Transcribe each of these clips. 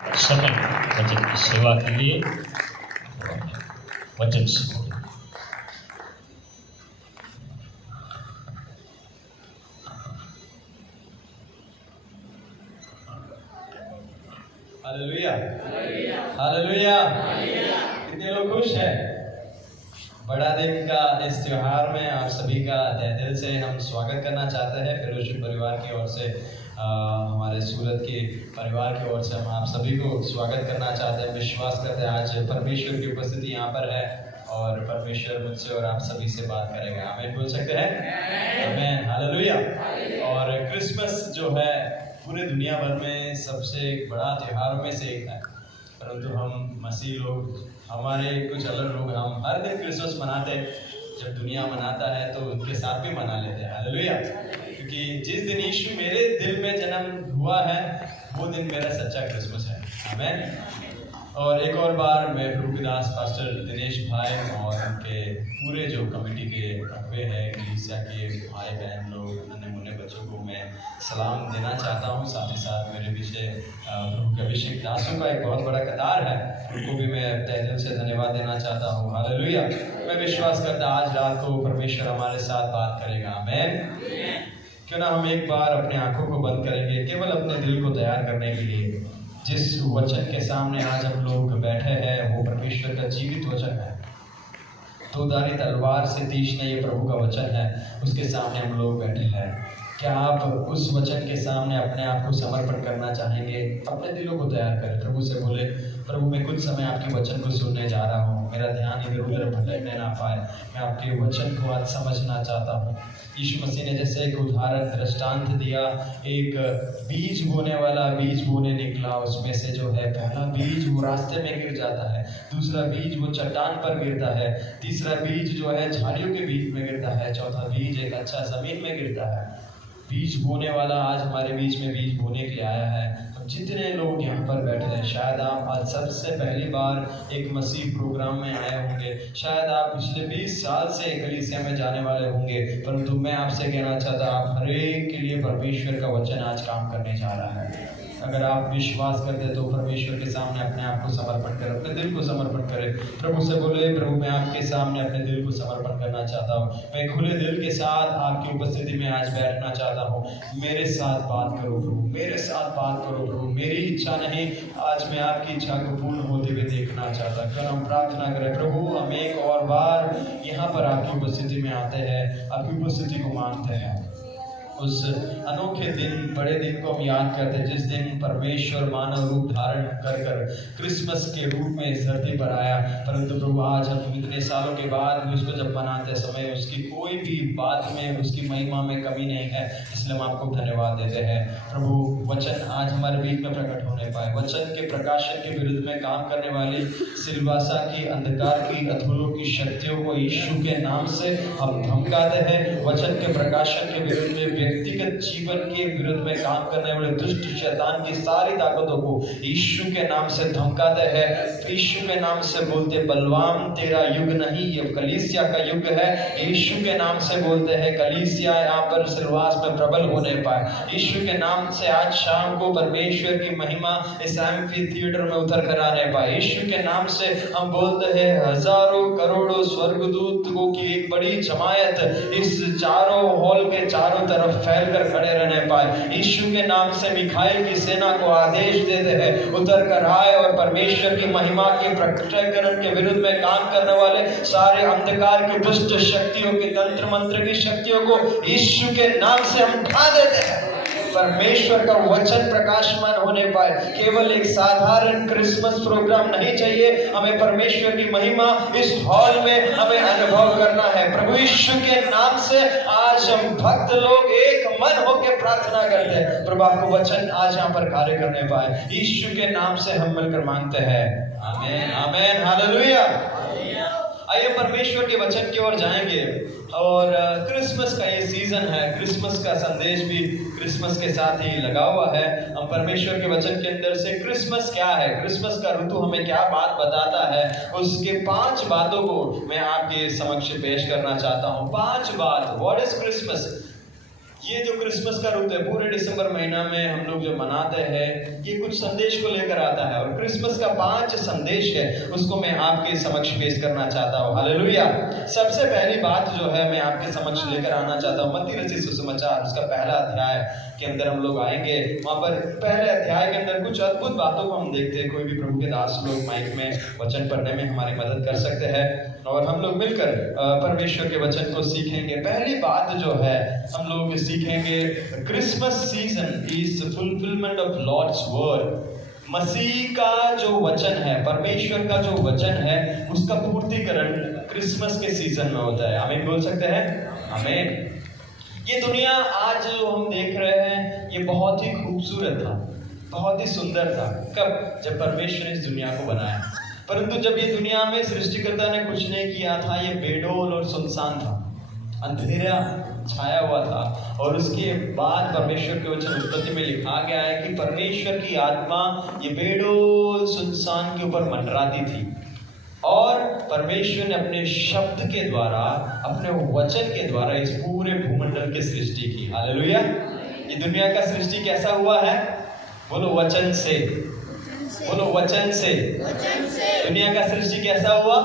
समय वचन की सेवा के लिए वचन सुनो। Hallelujah hallelujah. कितने लोग खुश हैं? बड़ा दिन का इस त्योहार में आप सभी का तहे दिल से हम स्वागत करना चाहते हैं। फेलोशिप परिवार की ओर से, हमारे सूरत के परिवार की ओर से हम आप सभी को स्वागत करना चाहते हैं। विश्वास करते हैं आज परमेश्वर की उपस्थिति यहाँ पर है और परमेश्वर मुझसे और आप सभी से बात करेगा। आमीन बोल सकते हैं? आमीन हालेलुया। और क्रिसमस जो है पूरे दुनिया भर में सबसे बड़ा त्योहारों में से एक है, परंतु हम मसीह लोग, हमारे कुछ अलग लोग, हम हर दिन क्रिसमस मनाते हैं। जब दुनिया मनाता है तो उनके साथ भी मना लेते हैं। हालेलुया। क्योंकि जिस दिन यीशु मेरे दिल में जन्म हुआ है वो दिन मेरा सच्चा क्रिसमस है। आमीन। और एक और बार मैं प्रभु के दास पास्टर दिनेश भाई और उनके पूरे जो कमेटी के रखवे हैं, कलीसिया के भाई बहन लोग, नन्हे मुन्ने बच्चों को मैं सलाम देना चाहता हूँ। साथ ही साथ मेरे पीछे प्रभु के अभिषेक दासों का एक बहुत बड़ा कतार है, उनको भी मैं तहे दिल से धन्यवाद देना चाहता हूँ। हालेलुया। मैं विश्वास करता आज रात को परमेश्वर हमारे साथ बात करेगा। आमीन। क्यों ना हम एक बार अपने आंखों को बंद करेंगे, केवल अपने दिल को तैयार करने के लिए। जिस वचन के सामने आज हम लोग बैठे हैं वो परमेश्वर का जीवित वचन है। दोधारी तलवार से तीक्ष्ण ये प्रभु का वचन है, उसके सामने हम लोग बैठे हैं। क्या आप उस वचन के सामने अपने आप को समर्पण करना चाहेंगे? अपने दिलों को तैयार करें। प्रभु से बोले, प्रभु मैं कुछ समय आपके वचन को सुनने जा रहा हूँ, मेरा ध्यान इधर उधर भटकने ना पाए, मैं आपके वचन को आज समझना चाहता हूँ। यीशु मसीह ने जैसे एक उदाहरण दृष्टांत दिया, एक बीज बोने वाला बीज बोने निकला, उसमें से जो है पहला बीज वो रास्ते में गिर जाता है, दूसरा बीज वो चट्टान पर गिरता है, तीसरा बीज जो है झाड़ियों के बीच में गिरता है, चौथा बीज एक अच्छा जमीन में गिरता है। बीज बोने वाला आज हमारे बीच में बीज बोने के लिए आया है। हम जितने लोग यहाँ पर बैठे हैं, शायद आप आज सबसे पहली बार एक मसीह प्रोग्राम में आए होंगे, शायद आप पिछले 20 साल से कलीसिया में जाने वाले होंगे, परंतु मैं आपसे कहना चाहता आप हर एक के लिए परमेश्वर का वचन आज काम करने जा रहा है। अगर आप विश्वास करते तो परमेश्वर के सामने अपने आप को समर्पण करें, अपने दिल को समर्पण करें। प्रभु से बोले, प्रभु मैं आपके सामने अपने दिल को समर्पण करना चाहता हूँ, मैं खुले दिल के साथ आपकी उपस्थिति में आज बैठना चाहता हूँ। मेरे साथ बात करो प्रभु, मेरे साथ बात करो प्रभु। मेरी इच्छा नहीं, आज मैं आपकी इच्छा को पूर्ण होते हुए देखना चाहता। कर हम प्रार्थना करें। प्रभु हम एक और बार यहाँ पर आपकी उपस्थिति में आते हैं, आपकी उपस्थिति को मानते हैं। उस अनोखे दिन, बड़े दिन को हम याद करते हैं जिस दिन परमेश्वर मानव रूप धारण कर कर क्रिसमस के रूप में इस धरती पर आया। परंतु प्रभु आज हम इतने सालों के बाद भी उसको जब मनाते समय उसकी कोई भी बात में, उसकी महिमा में कमी नहीं है, इसलिए हम आपको धन्यवाद देते हैं। प्रभु वचन आज हमारे बीच में प्रकट होने पाए, वचन के प्रकाशन के विरुद्ध में काम करने वाली सिलवासा की, अंधकार की, अधूलों की शक्तियों को यीशु के नाम से हम धमकाते हैं। वचन के प्रकाशन के विरुद्ध में, व्यक्तिगत जीवन के विरुद्ध में काम करने वाले दुष्ट शैतान की सारी ताकतों को यीशु के नाम से धमकाते हैं। यीशु के नाम से बोलते, बलवान तेरा युग नहीं, ये कलीसिया का युग है। यीशु के नाम से बोलते हैं, कलीसिया यहाँ पर सिलवास में प्रबल होने पाए। यीशु के नाम से आज शाम को परमेश्वर की महिमा इस एम्फी थिएटर में उतर कर आने पाए। यीशु के नाम से हम बोलते हैं, हजारों करोड़ों स्वर्गदूतों की एक बड़ी जमायत इस चारों हॉल के चारों तरफ फैलकर खड़े रहने पाए। यीशु के नाम से मिखाइल की सेना को आदेश देते हैं, उतर कर आए और परमेश्वर की महिमा के प्रकटीकरण के विरुद्ध में काम करने वाले सारे अंधकार की दुष्ट शक्तियों की, तंत्र मंत्र की शक्तियों को यीशु के नाम से हम ढा देते हैं। परमेश्वर का वचन प्रकाशमान होने पाए। केवल एक साधारण क्रिसमस प्रोग्राम नहीं चाहिए, हमें परमेश्वर की महिमा इस हॉल में हमें अनुभव करना है। प्रभु यीशु के नाम से आज हम भक्त लोग एक मन होकर प्रार्थना करते हैं, प्रभु आपको वचन आज यहाँ पर कार्य करने पाए। यीशु के नाम से हम मिलकर मांगते हैं। आमीन आमीन हालेलुया। आइए परमेश्वर के वचन की ओर जाएंगे। और क्रिसमस का ये सीजन है, क्रिसमस का संदेश भी क्रिसमस के साथ ही लगा हुआ है। हम परमेश्वर के वचन के अंदर से क्रिसमस क्या है, क्रिसमस का ऋतु हमें क्या बात बताता है, उसके 5 बातों को मैं आपके समक्ष पेश करना चाहता हूँ। 5 बात। What is Christmas? ये जो क्रिसमस का ऋतु है, पूरे दिसंबर महीना में हम लोग जो मनाते हैं, ये कुछ संदेश को लेकर आता है। और क्रिसमस का 5 संदेश है, उसको मैं आपके समक्ष पेश करना चाहता हूँ। हालेलुया। सबसे पहली बात जो है मैं आपके समक्ष लेकर आना चाहता हूँ, मत्ती रचित सुसमाचार उसका पहला अध्याय के अंदर हम लोग आएंगे। वहां पर पहले अध्याय के अंदर कुछ अद्भुत बातों को हम देखते हैं। कोई भी प्रभु के दास लोग माइक में वचन पढ़ने में हमारी मदद कर सकते हैं और हम लोग मिलकर परमेश्वर के वचन को सीखेंगे। पहली बात जो है हम लोग सीखेंगे, Christmas season is fulfilment of Lord's word. मसीह का जो वचन है, परमेश्वर का जो वचन है, उसका पूर्तिकरण क्रिसमस के सीजन में होता है। आमीन बोल सकते हैं? आमीन। ये दुनिया आज जो हम देख रहे हैं, ये बहुत ही खूबसूरत था, बहुत ही सुंदर था। कब? जब परमेश्वर ने इस दुनिया को बनाया। परंतु जब ये दुनिया में सृष्टिकर्ता ने कुछ नहीं किया था, ये बेडोल और सुनसान था, अंधेरा छाया हुआ था। और उसके बाद परमेश्वर के वचन उत्पत्ति में लिखा गया है कि परमेश्वर की आत्मा ये बेडोल सुनसान के ऊपर मंडराती थी और परमेश्वर ने अपने शब्द के द्वारा, अपने वचन के द्वारा इस पूरे भूमंडल की सृष्टि की। हालेलुया। ये दुनिया का सृष्टि कैसा हुआ है? बोलो वचन से, बोलो वचन से। दुनिया का सृष्टि कैसा हुआ?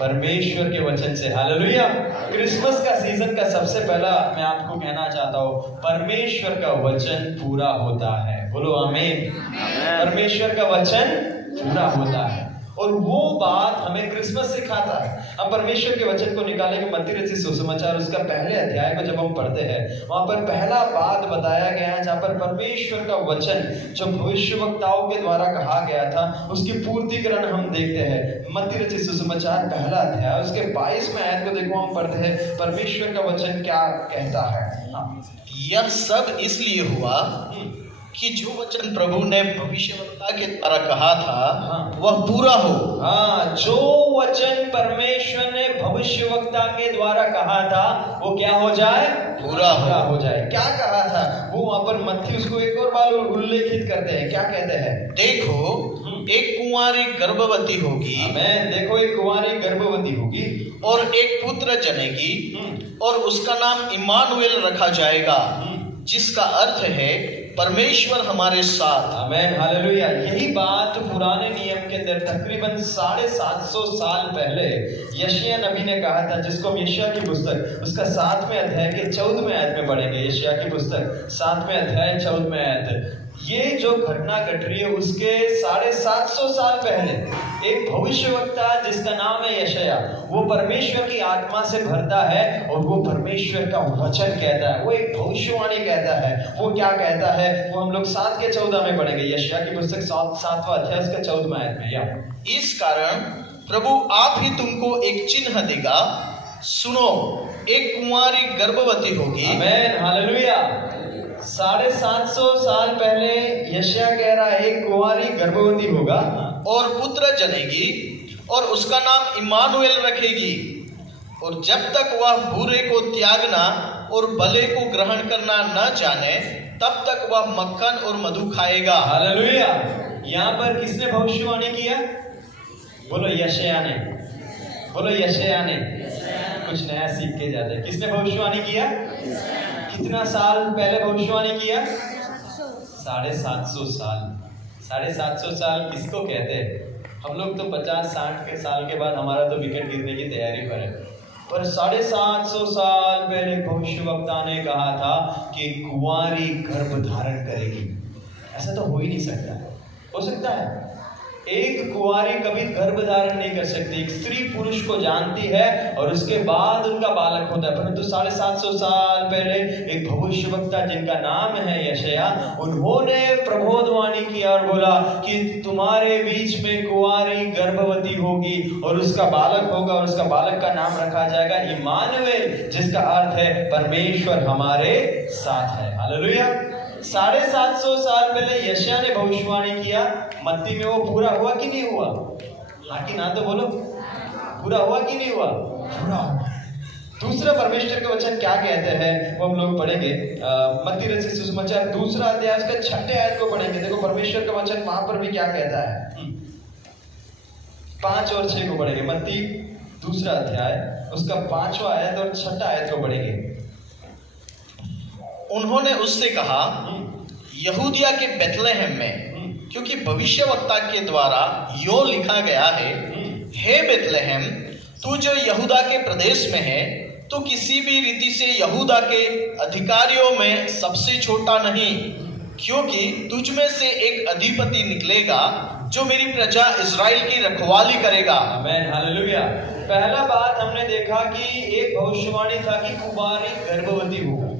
परमेश्वर के वचन से। हालेलुया। क्रिसमस का सीजन का सबसे पहला मैं आपको कहना चाहता हूँ, परमेश्वर का वचन पूरा होता है। बोलो आमीन। परमेश्वर का वचन पूरा होता है और वो बात हमें क्रिसमस सिखाता है। हम परमेश्वर के वचन को निकालेंगे। मत्ती रचित सुसमाचार उसका पहले अध्याय को जब हम पढ़ते हैं, वहां पर पहला बात बताया गया है जहां पर परमेश्वर का वचन जो भविष्यवक्ताओं के द्वारा कहा गया था, उसकी पूर्तिकरण हम देखते हैं। मत्ती रचित सुसमाचार पहला अध्याय उसके 22वें आयत को देखो, हम पढ़ते हैं परमेश्वर का वचन क्या कहता है। यह सब इसलिए हुआ कि जो वचन प्रभु ने भविष्यवक्ता के द्वारा कहा था वह पूरा हो। हाँ, जो वचन परमेश्वर ने भविष्यवक्ता के द्वारा कहा था वो क्या हो जाए? पूरा हो जाए। क्या कहा था वो? वहां पर मत्ती उसको एक और बार उल्लेखित करते हैं। क्या कहते हैं? देखो एक कुंवारी गर्भवती होगी। आमीन। देखो एक कुंवारी गर्भवती होगी और एक पुत्र जनेगी और उसका नाम इम्मानुएल रखा जाएगा, जिसका अर्थ है परमेश्वर हमारे साथ। आमीन। हालेलुया। यही बात पुराने नियम के अंदर तकरीबन 750 साल पहले यशायाह नबी ने कहा था, जिसको हम यशायाह की पुस्तक उसका 7वें अध्याय के 14वें आयत में पढ़ेंगे। यशायाह की पुस्तक 7वें अध्याय 14वें आयत। ये जो घटना घट रही है उसके 750 साल पहले एक भविष्यवक्ता जिसका नाम है यशायाह, वो परमेश्वर की आत्मा से भरता है और वो परमेश्वर का वचन कहता है, वो एक भविष्यवाणी कहता है। वो क्या कहता है वो हम लोग 7 के 14 में पढ़ेंगे। यशायाह की पुस्तक 7वां अध्याय उसका 14वां आयत में। या इस कारण प्रभु आप ही तुमको एक चिन्ह देगा, सुनो एक कुंवारी गर्भवती होगी। आमीन। हालेलुया। 750 साल पहले यशायाह कह रहा है एक कुंवारी गर्भवती होगा और पुत्र जनेगी और उसका नाम इम्मानुएल रखेगी, और जब तक वह बुरे को त्यागना और भले को ग्रहण करना न जाने तब तक वह मक्खन और मधु खाएगा। हालेलुया। यहाँ पर किसने भविष्यवाणी किया? बोलो यशायाह ने। बोलो यशायाह ने। कुछ नया सीख के जाते हैं। किसने भविष्यवाणी किया? कितना साल पहले भविष्यवाणी किया? 750 साल। 750 साल किसको कहते हैं? हम लोग तो 50-60 के साल के बाद हमारा तो विकेट गिरने की तैयारी पर है, पर 750 साल पहले भविष्यवक्ता ने कहा था कि कुंवारी गर्भ धारण करेगी। ऐसा तो हो ही नहीं सकता। हो सकता है? एक कुंवारी कभी गर्भ धारण नहीं कर सकती। एक स्त्री पुरुष को जानती है और उसके बाद उनका बालक होता है। परंतु 750 साल पहले एक भविष्यवक्ता जिनका नाम है यशायाह, उन्होंने प्रबोधवाणी किया और बोला कि तुम्हारे बीच में कुंवारी गर्भवती होगी और उसका बालक होगा और उसका बालक का नाम रखा जाएगा इम्मानुएल, जिसका अर्थ है परमेश्वर हमारे साथ है। हालेलुया। 750 साल पहले यशायाह ने भविष्यवाणी किया। मत्ती में वो पूरा हुआ कि नहीं हुआ? हाँ कि ना तो बोलो। पूरा हुआ कि नहीं हुआ? पूरा हुआ। दूसरा परमेश्वर के वचन क्या कहते हैं वो हम लोग पढ़ेंगे। मत्ती रचित सुसमाचार 2 अध्याय उसका 6 आयत को पढ़ेंगे। देखो परमेश्वर का वचन वहां पर भी क्या कहता है। 5 और 6 को पढ़ेंगे। मत्ती 2 अध्याय उसका 5वां आयत और 6 आयत को पढ़ेंगे। उन्होंने उससे कहा, यहूदिया के बेथलेहम में, क्योंकि भविष्यवक्ता के द्वारा यो लिखा गया है, हे बेथलेहम, तू जो यहूदा के प्रदेश में है, तो किसी भी रीति से यहूदा के अधिकारियों में सबसे छोटा नहीं, क्योंकि तुझ में से एक अधिपति निकलेगा जो मेरी प्रजा इस्राएल की रखवाली करेगा। आमीन, हालेलुया। पहला बात हमने देखा कि एक भविष्यवाणी था कि कुमारी गर्भवती होगा।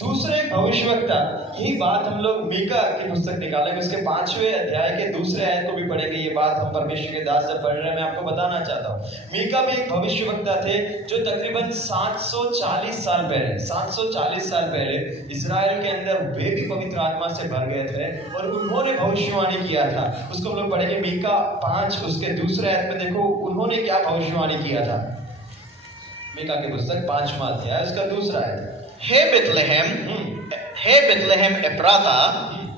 दूसरे भविष्यवक्ता, यही बात हम लोग मीका की पुस्तक निकालेंगे, उसके 5वें अध्याय के दूसरे आयत को भी पढ़ेंगे। ये बात हम परमेश्वर के दास जब पढ़ रहे हैं, मैं आपको बताना चाहता हूँ। मीका में एक भविष्यवक्ता थे जो तकरीबन 740 साल पहले इजराइल के अंदर वे भी पवित्र आत्मा से भर गए थे और उन्होंने भविष्यवाणी किया था। उसको हम लोग पढ़ेंगे मीका 5 उसके दूसरे आयत में। देखो उन्होंने क्या भविष्यवाणी किया था। मीका की पुस्तक 5वां अध्याय उसका दूसरा आयत, हे बेथलेहम एप्राता,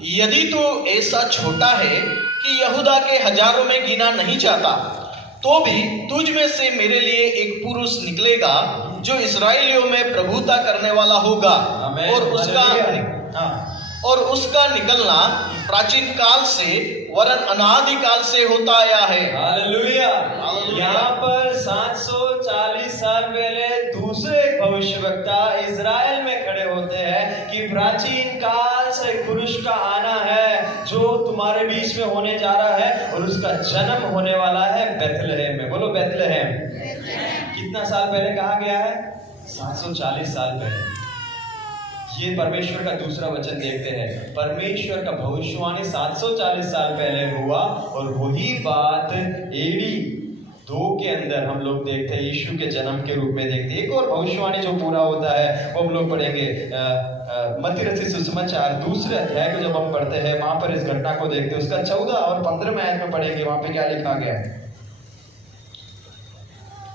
यदि तू ऐसा छोटा है कि यहूदा के हजारों में गिना नहीं जाता, तो भी तुझ में से मेरे लिए एक पुरुष निकलेगा जो इस्राएलियों में प्रभुता करने वाला होगा। और उसका निकलना प्राचीन काल से वरन अनादि काल से होता आया है। हालेलुया। यहाँ पर 740 साल पहले दूसरे भविष्यवक्ता इजराइल में खड़े होते हैं कि प्राचीन काल से पुरुष का आना है जो तुम्हारे बीच में होने जा रहा है और उसका जन्म होने वाला है बेथलेहम में। बोलो बेथलेहम। कितना साल पहले कहा गया है? 740 साल पहले। ये परमेश्वर का दूसरा वचन देखते हैं। परमेश्वर का भविष्यवाणी 740 साल पहले हुआ और वही बात एडी 2 के अंदर हम लोग देखते हैं, यीशु के जन्म के रूप में देखते हैं। एक और भविष्यवाणी जो पूरा होता है वो हम लोग पढ़ेंगे मत्ती रचित सुसमाचार दूसरे अध्याय को जब हम पढ़ते हैं, वहां पर इस घटना को देखते हैं। उसका 14 और 15वें आयत में पढ़ेंगे, वहां पे क्या लिखा गया है।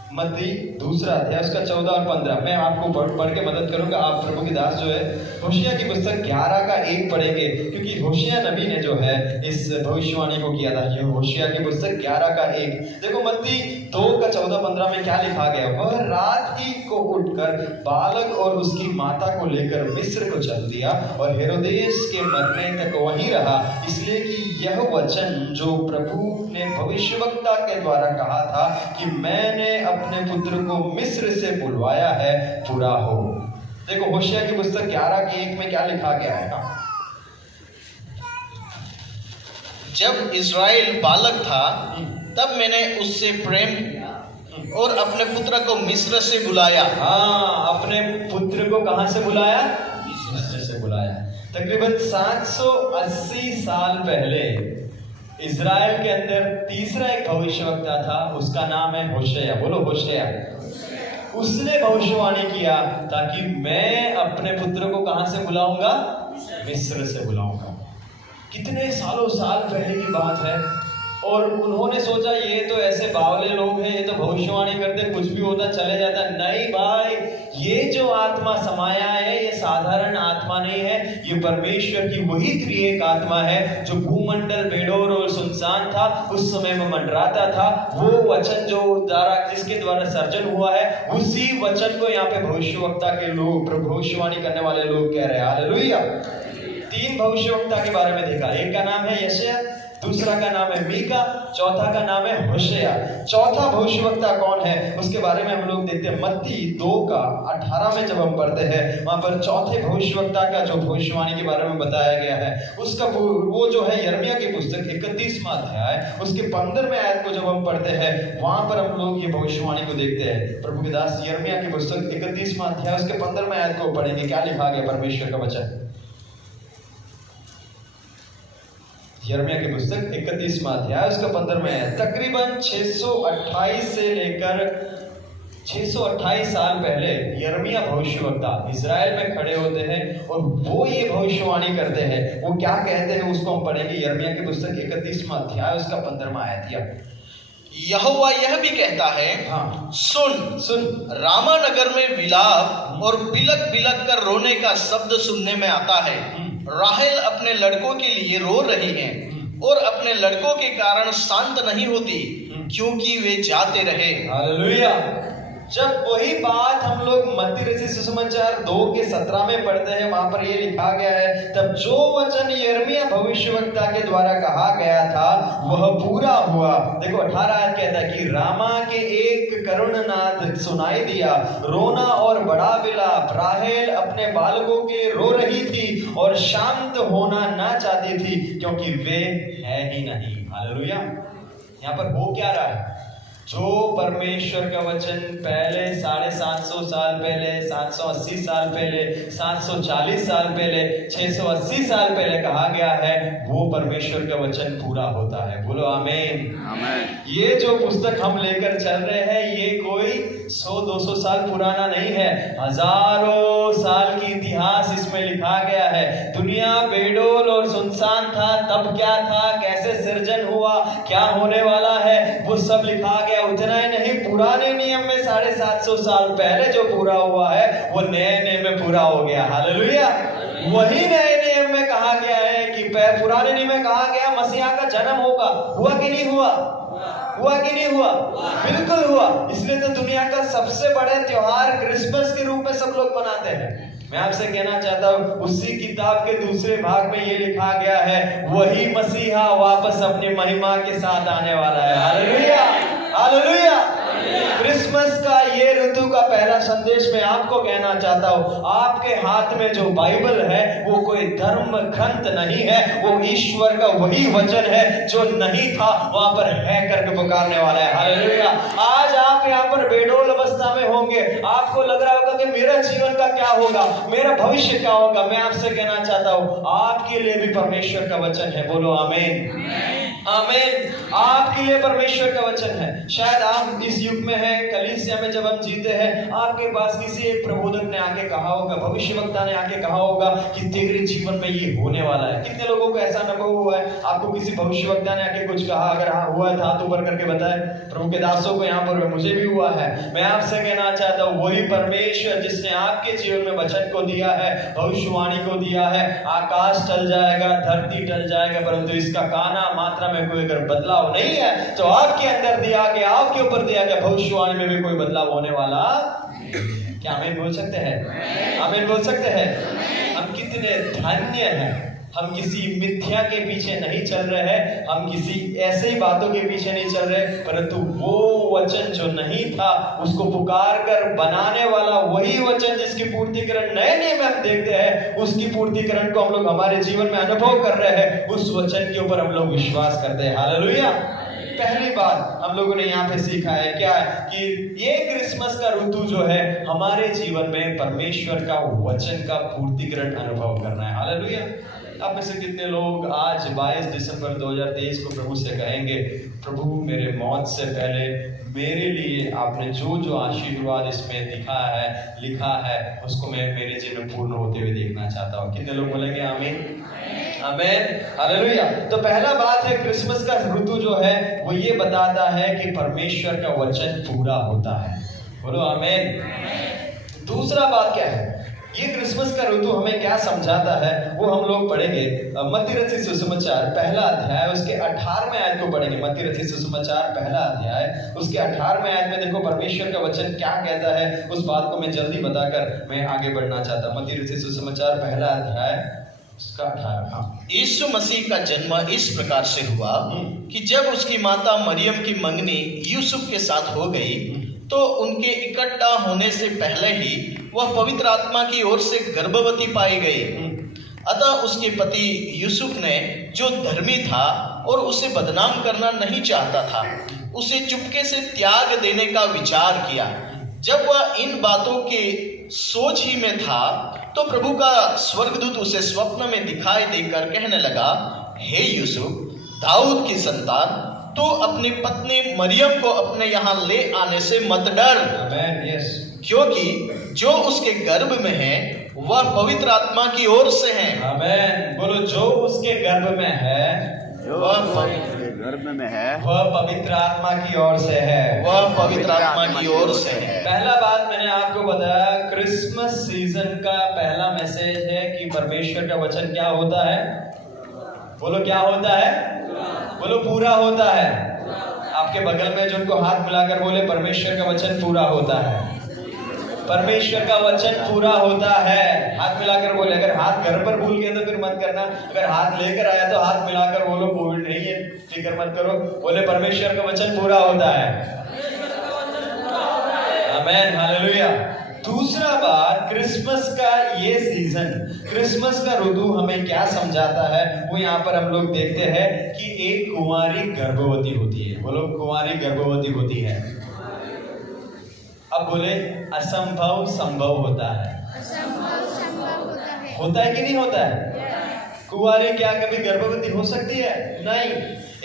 मत्ती दूसरा अध्याय उसका 14 और 15। मैं आपको पढ़ के मदद करूंगा। आप प्रभु की दास जो है होशिया की पुस्तक 11 का 1 पढ़ेंगे, क्योंकि होशिया नबी ने जो है इस भविष्यवाणी को किया था। ये होशिया की पुस्तक 11 का 1। देखो मत्ती 2 का 14-15 में क्या लिखा गया। वह रात ही को उठकर बालक और उसकी माता को लेकर मिस्र को चल दिया और हेरोदेस के मरने तक वहीं रहा, इसलिए कि यह वचन जो प्रभु ने भविष्यवक्ता के द्वारा कहा था कि मैंने अपने पुत्र को मिस्र से बुलवाया है, पूरा हो। देखो होशिया की पुस्तक 11 के 1 में क्या लिखा गया है ना। जब इज़राइल बालक था तब मैंने उससे प्रेम किया और अपने पुत्र को मिस्र से बुलाया। हाँ, अपने पुत्र को कहां से बुलाया? मिस्र से बुलाया। तकरीबन 780 साल पहले इजराइल के अंदर तीसरा एक भविष्यवक्ता था, उसका नाम है होशेया। बोलो होशेया। उसने भविष्यवाणी किया ताकि मैं अपने पुत्र को कहां से बुलाऊंगा? मिस्र से बुलाऊंगा। कितने सालों साल पहले की बात है। और उन्होंने सोचा ये तो ऐसे बावले लोग हैं, ये तो भविष्यवाणी करते कुछ भी होता चले जाता। नहीं भाई, ये जो आत्मा समाया है ये साधारण आत्मा नहीं है, ये परमेश्वर की वही त्रिएक आत्मा है जो भूमंडल बेडोर और सुनसान था उस समय में मंडराता था। वो वचन जो जिसके द्वारा सर्जन हुआ है, उसी वचन को यहाँ पे भविष्यवक्ता के लोग, भविष्यवाणी करने वाले लोग कह रहे हैं। हालेलुया। 3 भविष्यवक्ता के बारे में देखा। एक का नाम है यशायाह, दूसरा का नाम है मीका, चौथा का नाम है होशेया। चौथा भविष्यवक्ता कौन है उसके बारे में हम लोग देखते हैं। मत्ती 2 का 18 में जब हम पढ़ते हैं, वहां पर चौथे भविष्यवक्ता का जो भविष्यवाणी के बारे में बताया गया है उसका वो जो है यिर्मयाह की पुस्तक 31वां अध्याय उसके 15वें आयत को जब हम पढ़ते हैं, वहां पर हम लोग ये भविष्यवाणी को देखते हैं। प्रभु के दास यिर्मयाह की पुस्तक 31वां अध्याय उसके 15वें आयत को पढ़ेंगे। क्या लिखा गया परमेश्वर का वचन? यिर्मयाह की पुस्तक 31वां अध्याय उसका 15वें है। तकरीबन 628 से लेकर 628 साल पहले यिर्मयाह भविष्यवक्ता इजराइल में खड़े होते हैं और वो ये भविष्यवाणी करते हैं। वो क्या कहते हैं उसको हम पढ़ेंगे। यिर्मयाह की पुस्तक 31वां अध्याय उसका 15वां आयत। यहोवा यह भी कहता है, हाँ, सुन रामा नगर में विलाप और बिलक बिलक कर रोने का शब्द सुनने में आता है। राहेल अपने लड़कों के लिए रो रही है और अपने लड़कों के कारण शांत नहीं होती, क्योंकि वे जाते रहे। हालेलुया। जब वही बात हम लोग मत्ती रचित सुसमाचार 2:17 में पढ़ते हैं, वहां पर ये लिखा गया है, तब जो वचन यिर्मयाह भविष्यवक्ता के द्वारा कहा गया था वह पूरा हुआ। देखो 18 आयत कहता है कि रामा के एक करुणनाद सुनाई दिया, रोना और बड़ा विलाप, राहेल अपने बालकों के रो रही थी और शांत होना ना चाहती थी क्योंकि वे है ही नहीं। हालेलुया। यहाँ पर हो क्या रहा है? जो परमेश्वर का वचन पहले 750 साल पहले, 780 साल पहले, 740 साल पहले, 680 साल पहले कहा गया है, वो परमेश्वर का वचन पूरा होता है। बोलो आमीन। आमीन। ये जो पुस्तक हम लेकर चल रहे हैं, ये कोई 100-200 साल पुराना नहीं है, हजारों साल की इतिहास इसमें लिखा गया है। दुनिया बेडोल और सुनसान था, तब क्या था, कैसे सृजन हुआ, क्या होने वाला है, वो सब लिखा गया। उतना ही नहीं, पुराने नियम में 750 साल पहले जो पूरा हुआ है वो नए नियम में पूरा हो गया। हालेलुया। वही नए नियम में कहा गया है कि पुराने नियम में कहा गया मसीहा का जन्म होगा। हुआ कि नहीं हुआ? हुआ कि नहीं हुआ? बिल्कुल हुआ। इसलिए तो दुनिया का सबसे बड़ा त्योहार क्रिसमस के रूप में सब लोग मनाते हैं। मैं आपसे कहना चाहता हूँ, उसी किताब के दूसरे भाग में ये लिखा गया है, वही मसीहा वापस अपनी महिमा के साथ आने वाला है। Hallelujah, hallelujah. क्रिसमस का ये ऋतु का पहला संदेश मैं आपको कहना चाहता हूँ, आपके हाथ में जो बाइबल है वो कोई धर्म ग्रंथ नहीं है, वो ईश्वर का वही वचन है जो नहीं था वहां पर है करके पुकारने वाला है। हालेलुया। आज आप यहाँ पर बेडोल अवस्था में होंगे, आपको लग रहा होगा कि मेरा जीवन का क्या होगा, मेरा भविष्य क्या होगा। मैं आपसे कहना चाहता हूँ, आपके लिए भी परमेश्वर का वचन है। बोलो आमीन, आमीन। आपके लिए परमेश्वर का वचन है। शायद आप इस युग में हैं, कलीसिया में जब हम जीते हैं, आपके पास किसी एक प्रबोधक ने आके कहा होगा, भविष्यवक्ता ने आके कहा होगा कि तेरे जीवन में ये होने वाला है। कितने लोगों को ऐसा अनुभव हुआ है, आपको किसी भविष्यवक्ता ने आके कुछ कहा? अगर हाँ हुआ है तो हाथ ऊपर करके बताए। प्रभु के दासों को यहाँ पर मुझे भी हुआ है। मैं आपसे कहना चाहता हूँ, वही परमेश्वर जिसने आपके जीवन में वचन को दिया है, भविष्यवाणी को दिया है, आकाश टल जाएगा, धरती टल जाएगा, परंतु इसका काना मात्रा में कोई अगर बदलाव नहीं है तो आपके अंदर दिया गया, आपके ऊपर दिया गया भविष्यवाणी में भी कोई बदलाव होने वाला। क्या आमीन बोल सकते हैं? आमीन बोल सकते हैं? हम कितने धन्य हैं, हम किसी मिथ्या के पीछे नहीं चल रहे हैं, हम किसी ऐसे ही बातों के पीछे नहीं चल रहे, परंतु वो वचन जो नहीं था उसको पुकार कर बनाने वाला वही वचन जिसकी पूर्तिकरण नए नियम में हम देखते हैं, उसकी पूर्तिकरण को हम लोग हमारे जीवन में अनुभव कर रहे हैं, उस वचन के ऊपर हम लोग विश्वास करते हैं। हालेलुया। पहली बात हम लोगों ने यहाँ पे सीखा है क्या है कि ये क्रिसमस का ऋतु जो है हमारे जीवन में परमेश्वर का वचन का पूर्तिकरण अनुभव करना है। हालेलुया। आप में से कितने लोग आज 22 दिसंबर 2023 को प्रभु से कहेंगे, प्रभु मेरे मौत से पहले मेरे लिए आपने जो जो आशीर्वाद इसमें दिखा है, लिखा है, उसको मैं मेरे जीवन में पूर्ण होते हुए देखना चाहता हूँ। कितने लोग बोलेंगे आमीन? आमीन, हालेलुया। तो पहला बात है, क्रिसमस का ऋतु जो है वो ये बताता है कि परमेश्वर का वचन पूरा होता है। बोलो आमीन। दूसरा बात क्या है, ये क्रिसमस का ऋतु हमें क्या समझाता है वो हम लोग पढ़ेंगे। मत्ती रचित सुसमाचार पहला अध्याय उसके 18वें आयत को पढ़ेंगे। मत्ती रचित सुसमाचार पहला अध्याय उसके 18वें आयत में देखो परमेश्वर का वचन क्या कहता है, उस बात को मैं जल्दी बताकर मैं आगे बढ़ना चाहता हूँ। मत्ती रचित सुसमाचार पहला अध्याय उसका 18। यीशु मसीह का जन्म इस प्रकार से हुआ कि जब उसकी माता मरियम की मंगनी यूसुफ के साथ हो गई तो उनके इकट्ठा होने से पहले ही वह पवित्र आत्मा की ओर से गर्भवती पाई गई। अतः उसके पति यूसुफ ने, जो धर्मी था और उसे बदनाम करना नहीं चाहता था, उसे चुपके से त्याग देने का विचार किया। जब वह इन बातों के सोच ही में था तो प्रभु का स्वर्गदूत उसे स्वप्न में दिखाई देकर कहने लगा, हे यूसुफ, दाऊद की संतान, तो अपनी पत्नी मरियम को अपने यहाँ ले आने से मत डर। क्योंकि जो उसके गर्भ में है वह पवित्र आत्मा की ओर से है। आमीन। बोलो, जो उसके गर्भ में है वह पवित्र आत्मा की ओर से है। वह पवित्र आत्मा की ओर से है। पहला बात मैंने आपको बताया, क्रिसमस सीजन का पहला मैसेज है कि परमेश्वर का वचन क्या होता है। बोलो क्या होता है? बोलो पूरा होता है। आपके बगल में जो उनको हाथ मिलाकर बोले, परमेश्वर का वचन पूरा होता है। परमेश्वर का वचन पूरा होता है। हाथ मिलाकर बोले। अगर हाथ घर पर भूल गए तो फिर मत करना, अगर हाथ लेकर आया तो हाथ मिलाकर बोलो, कोविड नहीं है, फिक्र मत करो। बोले परमेश्वर का वचन पूरा होता है। आमीन, हालेलुया। दूसरा बात, क्रिसमस का ये सीजन, क्रिसमस का ऋतु हमें क्या समझाता है, वो यहाँ पर हम लोग देखते हैं कि एक कुंवारी गर्भवती होती है। बोलो, कुंवारी गर्भवती होती है। अब बोले, असंभव संभव होता है। होता है कि नहीं होता है? कुंवारी क्या कभी गर्भवती हो सकती है? नहीं।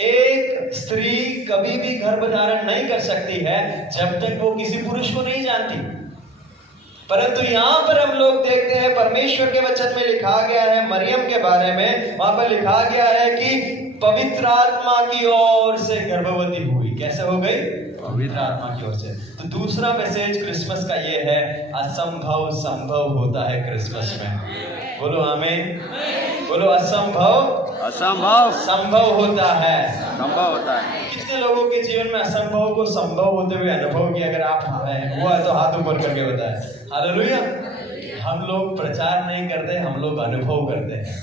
एक स्त्री कभी भी गर्भ धारण नहीं कर सकती है जब तक वो किसी पुरुष को नहीं जानती। परंतु यहाँ पर हम लोग देखते हैं, परमेश्वर के वचन में लिखा गया है मरियम के बारे में, वहां पर लिखा गया है कि पवित्र आत्मा की ओर से गर्भवती हुई। कैसे हो गई? पवित्र आत्मा की ओर से। तो दूसरा मैसेज क्रिसमस का ये है, असंभव संभव होता है क्रिसमस में। बोलो आमीन। बोलो, असंभव संभव होता है। कितने लोगों के जीवन में असंभव को संभव होते हुए अनुभव किया? अगर आप हुआ है तो हाथ ऊपर करके बताएं। हालेलुया। हम लोग प्रचार नहीं करते, हम लोग अनुभव करते हैं।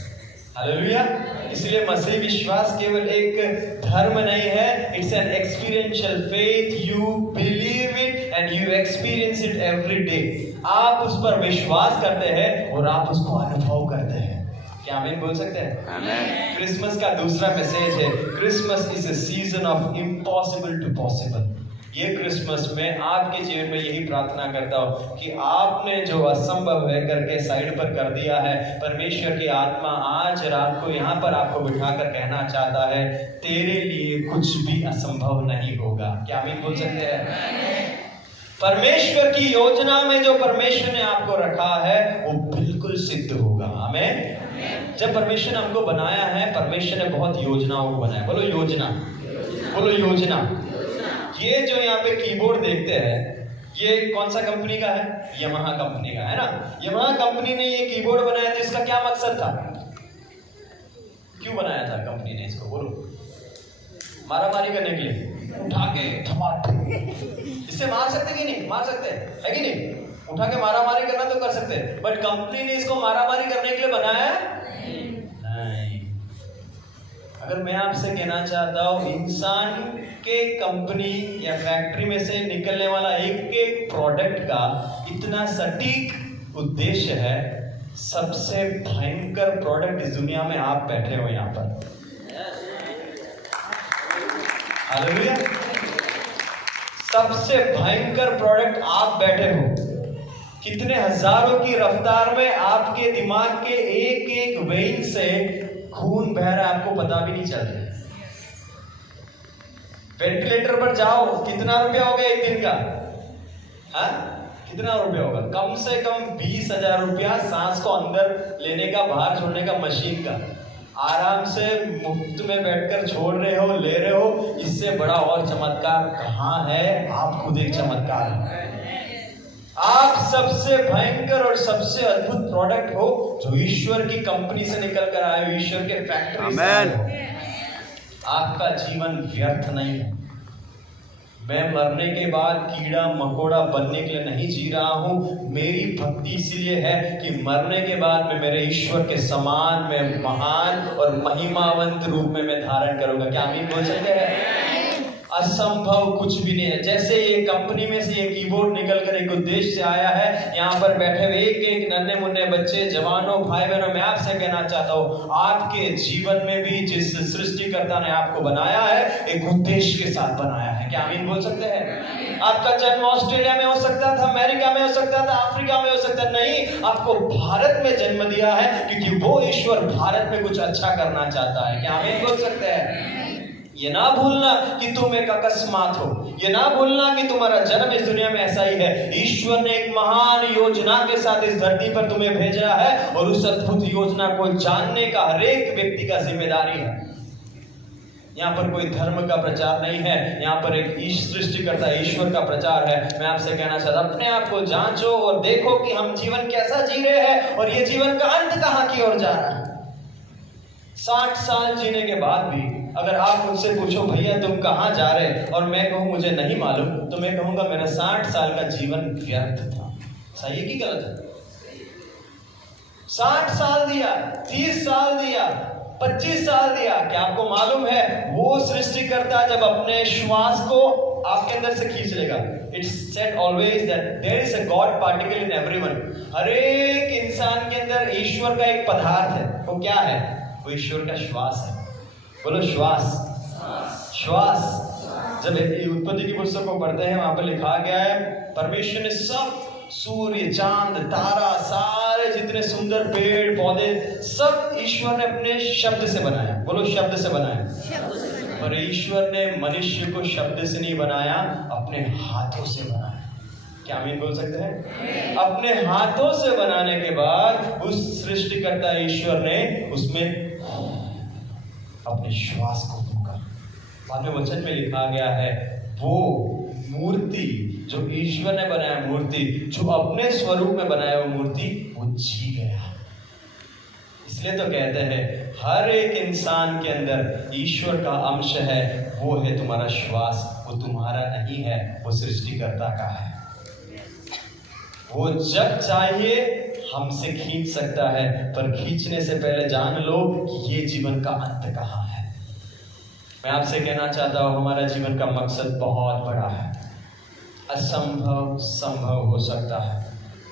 हालेलुया। इसलिए मसीह विश्वास केवल एक धर्म नहीं है, it's an experiential faith. You believe it and you experience it every day. आप उस पर विश्वास करते हैं और आप उसको अनुभव करते हैं। क्या आमीन बोल सकते हैं? आमीन। क्रिसमस का दूसरा मैसेज है, Christmas is a season of impossible to possible. ये क्रिसमस में आपके जीवन में यही प्रार्थना करता हूँ कि आपने जो असंभव है करके साइड पर कर दिया है, परमेश्वर की आत्मा आज रात को यहाँ पर आपको बिठाकर कहना चाहता है, तेरे लिए कुछ भी असंभव नहीं होगा। क्या आमीन बोल सकते हैं? परमेश्वर की योजना में जो परमेश्वर ने आपको रखा है वो बिल्कुल सिद्ध होगा। आमीन। जब परमेश्वर ने हमको बनाया है, परमेश्वर ने बहुत योजनाओं को बनाया। बोलो योजना। बोलो योजना। ये जो यहाँ पे कीबोर्ड देखते हैं, ये कौन सा कंपनी का है? यमाहा कंपनी का है ना। यमाहा कंपनी ने ये कीबोर्ड बनाया था, इसका क्या मकसद था? क्यों बनाया था कंपनी ने इसको? बोलो। मारामारी करने के लिए। उठा के इससे मार सकते कि नहीं? मार सकते है कि नहीं? उठा के मारामारी करना तो कर सकते, बट कंपनी ने इसको मारामारी करने के लिए बनाया नहीं। अगर मैं आपसे कहना चाहता हूं, इंसान के कंपनी या फैक्ट्री में से निकलने वाला एक एक प्रोडक्ट का इतना सटीक उद्देश्य है, सबसे भयंकर प्रोडक्ट इस दुनिया में आप बैठे हो यहाँ पर। हालेलुया। सबसे भयंकर प्रोडक्ट आप बैठे हो। कितने हजारों की रफ्तार में आपके दिमाग के एक एक वेन से खून बह रहा है, आपको पता भी नहीं चल रहा। वेंटिलेटर पर जाओ, कितना रुपया होगा एक दिन का? हाँ, कितना रुपया होगा? कम से कम 20,000 रुपया सांस को अंदर लेने का, बाहर छोड़ने का मशीन का। आराम से मुफ्त में बैठकर छोड़ रहे हो, ले रहे हो। इससे बड़ा और चमत्कार कहाँ है? आप खुद एक चमत्कार है। आप सबसे भयंकर और सबसे अद्भुत प्रोडक्ट हो जो ईश्वर की कंपनी से निकल कर आए हो, ईश्वर के फैक्ट्री से आए हो। आपका जीवन व्यर्थ नहीं है। मैं मरने के बाद कीड़ा मकोड़ा बनने के लिए नहीं जी रहा हूं। मेरी भक्ति इसलिए है कि मरने के बाद मैं मेरे ईश्वर के समान, में महान और महिमावंत रूप में मैं धारण करूंगा। क्या आमीन बोल सकते हैं? असंभव कुछ भी नहीं है। जैसे ये कंपनी में से ये कीबोर्ड निकलकर एक उद्देश्य से आया है, यहाँ पर बैठे हुए एक एक नन्हे मुन्ने बच्चे, जवानों, भाई बहनों, मैं आपसे कहना चाहता हूँ, आपके जीवन में भी जिस सृष्टिकर्ता ने आपको बनाया है, एक उद्देश्य के साथ बनाया है। क्या आमीन बोल सकते हैं? आपका जन्म ऑस्ट्रेलिया में हो सकता था, अमेरिका में हो सकता था, अफ्रीका में हो सकता, नहीं, आपको भारत में जन्म दिया है क्योंकि वो ईश्वर भारत में कुछ अच्छा करना चाहता है। क्या आमीन बोल सकते हैं? ये ना भूलना कि तुम एक अकस्मात हो, ये ना भूलना कि तुम्हारा जन्म इस दुनिया में ऐसा ही है। ईश्वर ने एक महान योजना के साथ इस धरती पर तुम्हें भेजा है और उस अद्भुत योजना को जानने का हर एक व्यक्ति का जिम्मेदारी है। यहाँ पर कोई धर्म का प्रचार नहीं है, यहाँ पर एक सृष्टिकर्ता ईश्वर का प्रचार है। मैं आपसे कहना चाहता हूं, अपने आप को जांचो और देखो कि हम जीवन कैसा जी रहे हैं और ये जीवन का अंत कहाँ की ओर जा रहा है। 60 साल जीने के बाद भी अगर आप मुझसे पूछो भैया तुम कहाँ जा रहे और मैं कहूँ मुझे नहीं मालूम, तो मैं कहूँगा मेरा 60 साल का जीवन व्यर्थ था। सही है कि गलत है? 60 साल दिया, 30 साल दिया, 25 साल दिया। क्या आपको मालूम है वो सृष्टिकर्ता जब अपने श्वास को आपके अंदर से खींच लेगा, it's said always that there is a God particle in everyone. हर एक इंसान के अंदर ईश्वर का एक पदार्थ है। वो क्या है? वो ईश्वर का श्वास है। बोलो श्वास। श्वास। जब उत्पत्ति की पुस्तक को पढ़ते हैं वहां पर लिखा गया है परमेश्वर ने सब सूर्य, चांद, तारा, सारे जितने सुंदर पेड़ पौधे सब ईश्वर ने अपने शब्द से बनाया। बोलो शब्द से बनाया। और ईश्वर ने मनुष्य को शब्द से नहीं बनाया, अपने हाथों से बनाया। क्या आमीन बोल सकते हैं? अपने हाथों से बनाने के बाद उस सृष्टिकर्ता ईश्वर ने उसमें अपने श्वास को फूंका। बाद में वचन में लिखा गया है वो मूर्ति जो ईश्वर ने बनाया, मूर्ति जो अपने स्वरूप में बनाया, वो मूर्ति वो जी गया। इसलिए तो कहते हैं हर एक इंसान के अंदर ईश्वर का अंश है। वो है तुम्हारा श्वास। वो तुम्हारा नहीं है, वो सृष्टिकर्ता का है। वो जब चाहिए हमसे खींच सकता है, पर खींचने से पहले जान लो कि ये जीवन का अंत कहाँ है। मैं आपसे कहना चाहता हूँ हमारा जीवन का मकसद बहुत बड़ा है। असंभव संभव हो सकता है।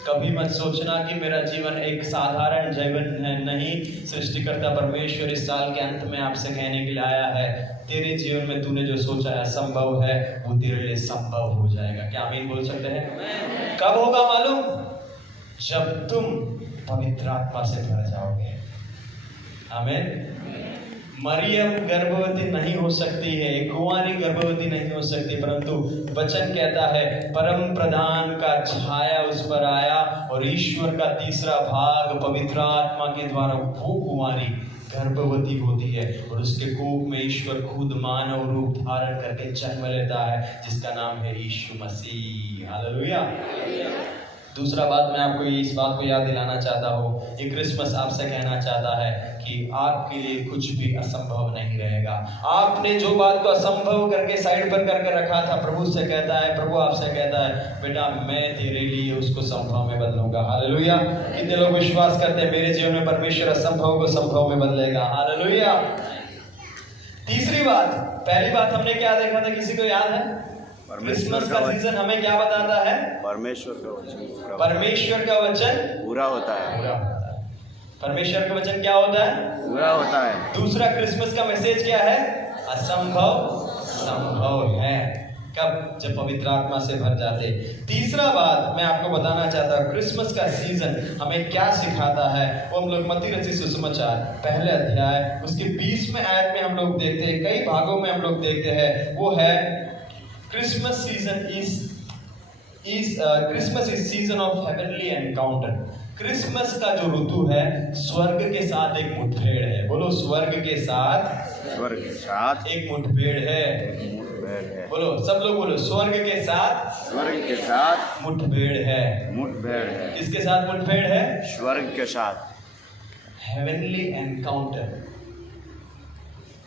कभी मत सोचना कि मेरा जीवन एक साधारण जीवन है। नहीं, सृष्टिकर्ता परमेश्वर इस साल के अंत में आपसे कहने के लिए आया है तेरे जीवन में तूने जो सोचा है असंभव है, वो तेरे लिए संभव हो जाएगा। क्या आमीन बोल सकते हैं? कब होगा मालूम? जब तुम पवित्र आत्मा से भर जाओगे। आमीन। मरियम गर्भवती नहीं हो सकती है, कुंवारी गर्भवती नहीं हो सकती, परंतु वचन कहता है परम प्रधान का छाया उस पर आया और ईश्वर का तीसरा भाग पवित्र आत्मा के द्वारा वो कुंवारी गर्भवती होती है और उसके कोख में ईश्वर खुद मानव रूप धारण करके जन्म लेता है, जिसका नाम है यीशु मसीह। हालेलुया। दूसरा बात मैं आपको इस बात को याद दिलाना चाहता हूँ, ये क्रिसमस आपसे कहना चाहता है कि आपके लिए कुछ भी असंभव नहीं रहेगा। आपने जो बात को असंभव करके साइड पर करके रखा था, प्रभु से कहता है, प्रभु आपसे कहता है बेटा मैं तेरे लिए उसको संभव में बदलूंगा। हालेलुया। कितने लोग विश्वास करते हैं मेरे जीवन में परमेश्वर असंभव को संभव में बदलेगा? हालेलुया। तीसरी बात, पहली बात हमने क्या देखा था, किसी को याद है? क्रिसमस का सीजन हमें क्या बताता है? परमेश्वर का वचन पूरा होता है। परमेश्वर का वचन क्या होता है? पूरा होता है। दूसरा क्रिसमस का मैसेज क्या है? असंभव संभव है। कब? जब पवित्र आत्मा से भर जाते। तीसरा बात मैं आपको बताना चाहता हूँ, क्रिसमस का सीजन हमें क्या सिखाता है, वो हम लोग मत्ती रचित सुसमाचार पहले अध्याय उसके 20वें आयत में हम लोग देखते हैं, कई भागों में हम लोग देखते हैं। वो है Christmas season is season of heavenly encounter। Christmas का जो ऋतु है स्वर्ग के साथ एक मुठभेड़ है। बोलो स्वर्ग के साथ एक मुठभेड़ है। बोलो सब लोग बोलो स्वर्ग के साथ मुठभेड़ है। किसके साथ मुठभेड़ है? स्वर्ग के साथ। Heavenly encounter.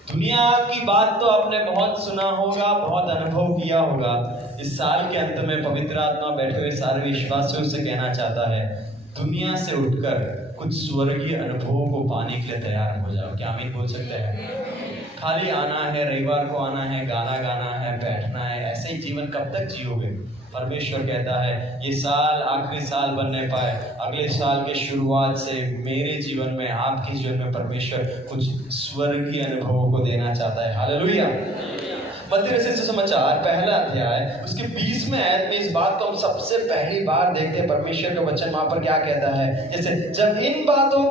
दुनिया की बात तो आपने बहुत सुना होगा, बहुत अनुभव किया होगा। इस साल के अंत में पवित्र आत्मा बैठे हुए सारे विश्वासियों से कहना चाहता है दुनिया से उठकर कुछ स्वर्गीय अनुभवों को पाने के लिए तैयार हो जाओ। क्या आमीन बोल सकते हैं? खाली आना है, रविवार को आना है, गाना गाना है, बैठना है, ऐसे ही जीवन कब तक जियोगे? परमेश्वर कहता है ये साल आखिरी साल बनने पाए, अगले साल के शुरुआत से मेरे जीवन में, आपके जीवन में परमेश्वर कुछ स्वर्गीय अनुभवों को देना चाहता है। हालेलुया। मत्ती रचित सुसमाचार पहला अध्याय उसके 20वें आयत में इस बात को हम सबसे पहली बार देखते हैं। परमेश्वर का वचन वहां पर क्या कहता है? जैसे जब इन बातों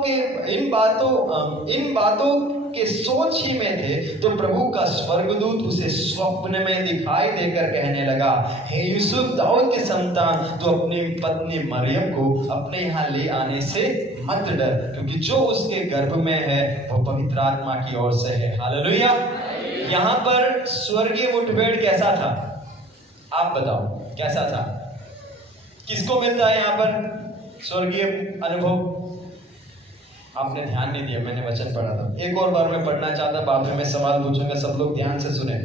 के सोच ही में थे तो प्रभु का स्वर्गदूत उसे स्वप्न में दिखाई देकर कहने लगा, हे यूसुफ दाऊद के संतान, तो अपनी पत्नी मरियम को अपने यहाँ ले आने से मत डर, क्योंकि जो उसके गर्भ में है वो पवित्र आत्मा की ओर से है। हालेलुया। यहाँ पर स्वर्गीय मुठभेड़ कैसा था? आप बताओ कैसा था? किसको मिलता है यहाँ पर स्वर्गीय अनुभव? आपने ध्यान नहीं दिया, मैंने वचन पढ़ा था। एक और बार मैं पढ़ना चाहता, बाद में मैं सवाल पूछूंगा, सब लोग ध्यान से सुने।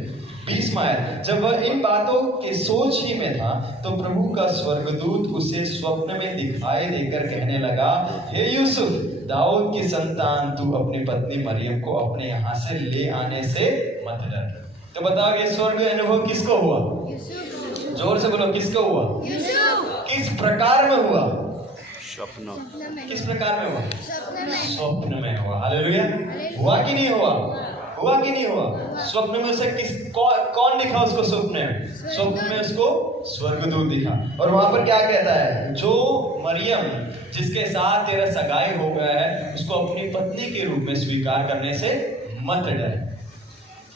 20 आयत। जब वह इन बातों के सोच ही में था तो प्रभु का स्वर्गदूत उसे स्वप्न में दिखाई देकर कहने लगा, हे यूसुफ, दाऊद की संतान, तू अपनी पत्नी मरियम को अपने यहाँ से ले आने से मत डर। तो बताओ ये स्वर्ग अनुभव किसको हुआ? जोर से बोलो, किसको हुआ? किस प्रकार में हुआ? किस प्रकार में हुआ? स्वप्न में हुआ। हालेलुया। हुआ कि नहीं हुआ? हुआ कि नहीं हुआ? स्वप्न में उसे कौन दिखा उसको? स्वप्न में उसको स्वर्गदूत दिखा। और वहां पर क्या कहता है? जो मरियम जिसके साथ तेरा सगाई हो गया है उसको अपनी पत्नी के रूप में स्वीकार करने से मत डर।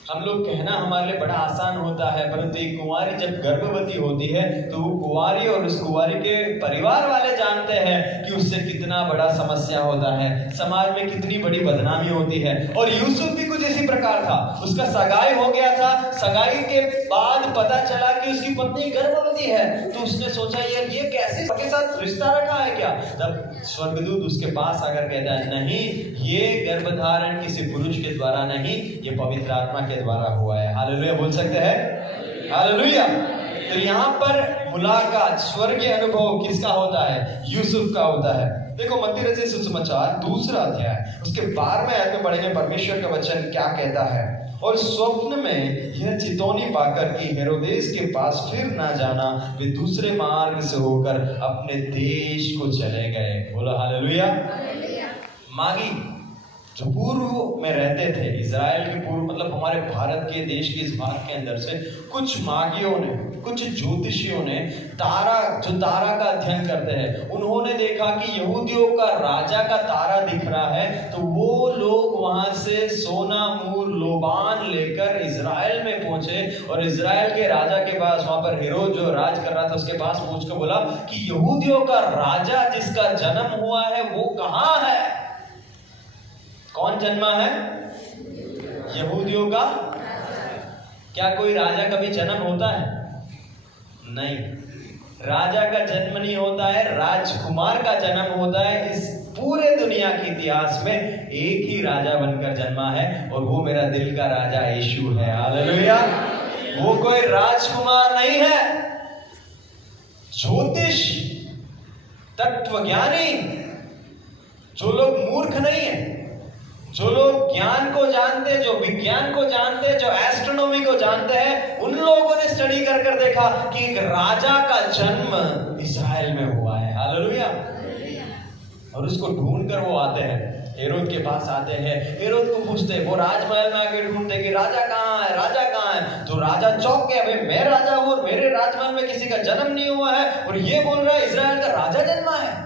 हम लोग कहना हमारे लिए बड़ा आसान होता है, परंतु एक कुंवारी जब गर्भवती होती है तो वो कुंवारी और उस कुंवारी के परिवार वाले जानते हैं कि उससे कितना बड़ा समस्या होता है, समाज में कितनी बड़ी बदनामी होती है। और यूसुफ भी कुछ इसी प्रकार था। उसका सगाई हो गया था, सगाई के बाद पता चला कि उसकी पत्नी गर्भवती है, तो उसने सोचा यार ये कैसे उसके साथ रिश्ता रखा है क्या? तब स्वर्गदूत उसके पास आकर कहता है, नहीं, ये गर्भधारण किसी पुरुष के द्वारा नहीं, ये पवित्र आत्मा के द्वारा हुआ है। हालेलुया बोल सकते हैं? हालेलुया। तो यहाँ पर मुलाकात, स्वर्गीय अनुभव किसका होता है? यूसुफ का होता है। देखो मत्ती रचित सुसमाचार 2 अध्याय उसके 12वें आयत में पढ़ेंगे परमेश्वर का वचन क्या कहता है। और स्वप्न में यह चितौनी पाकर कि हेरोदेस के पास फिर ना जाना, वे दूसरे मार्ग से होकर अपने देश को चले गए। बोलो हालेलुया। मागी जो पूर्व में रहते थे, इजराइल के पूर्व मतलब हमारे भारत के देश के इस भाग के अंदर से कुछ मागियों ने, कुछ ज्योतिषियों ने तारा का अध्ययन करते हैं, उन्होंने देखा कि यहूदियों का राजा का तारा दिख रहा है, तो वो लोग वहां से सोना, मूर, लोबान लेकर इजराइल में पहुंचे और इजराइल के राजा के पास, वहां पर हेरोद जो राज कर रहा था उसके पास पहुंच कर बोला कि यहूदियों का राजा जिसका जन्म हुआ है वो कहाँ है? कौन जन्मा है? यहूदियों का। क्या कोई राजा कभी जन्म होता है? नहीं, राजा का जन्म नहीं होता है, राजकुमार का जन्म होता है। इस पूरे दुनिया के इतिहास में एक ही राजा बनकर जन्मा है और वो मेरा दिल का राजा यीशु है। हालेलुया। वो कोई राजकुमार नहीं है। ज्योतिष, तत्वज्ञानी, जो लोग मूर्ख नहीं है, जो लोग ज्ञान को जानते, जो विज्ञान को जानते, जो एस्ट्रोनॉमी को जानते हैं, उन लोगों ने स्टडी कर कर देखा कि एक राजा का जन्म इस्राएल में हुआ है। हालेलुया। और उसको ढूंढ कर वो आते हैं, हेरोद के पास आते हैं, हेरोद को पूछते हैं, वो राजमहल में आके ढूंढते कि राजा कहाँ है, राजा कहाँ है। तो राजा चौंक गया, भाई मैं राजा हूं और मेरे राजमहल में किसी का जन्म नहीं हुआ है और ये बोल रहा है इस्राएल का राजा जन्मा है।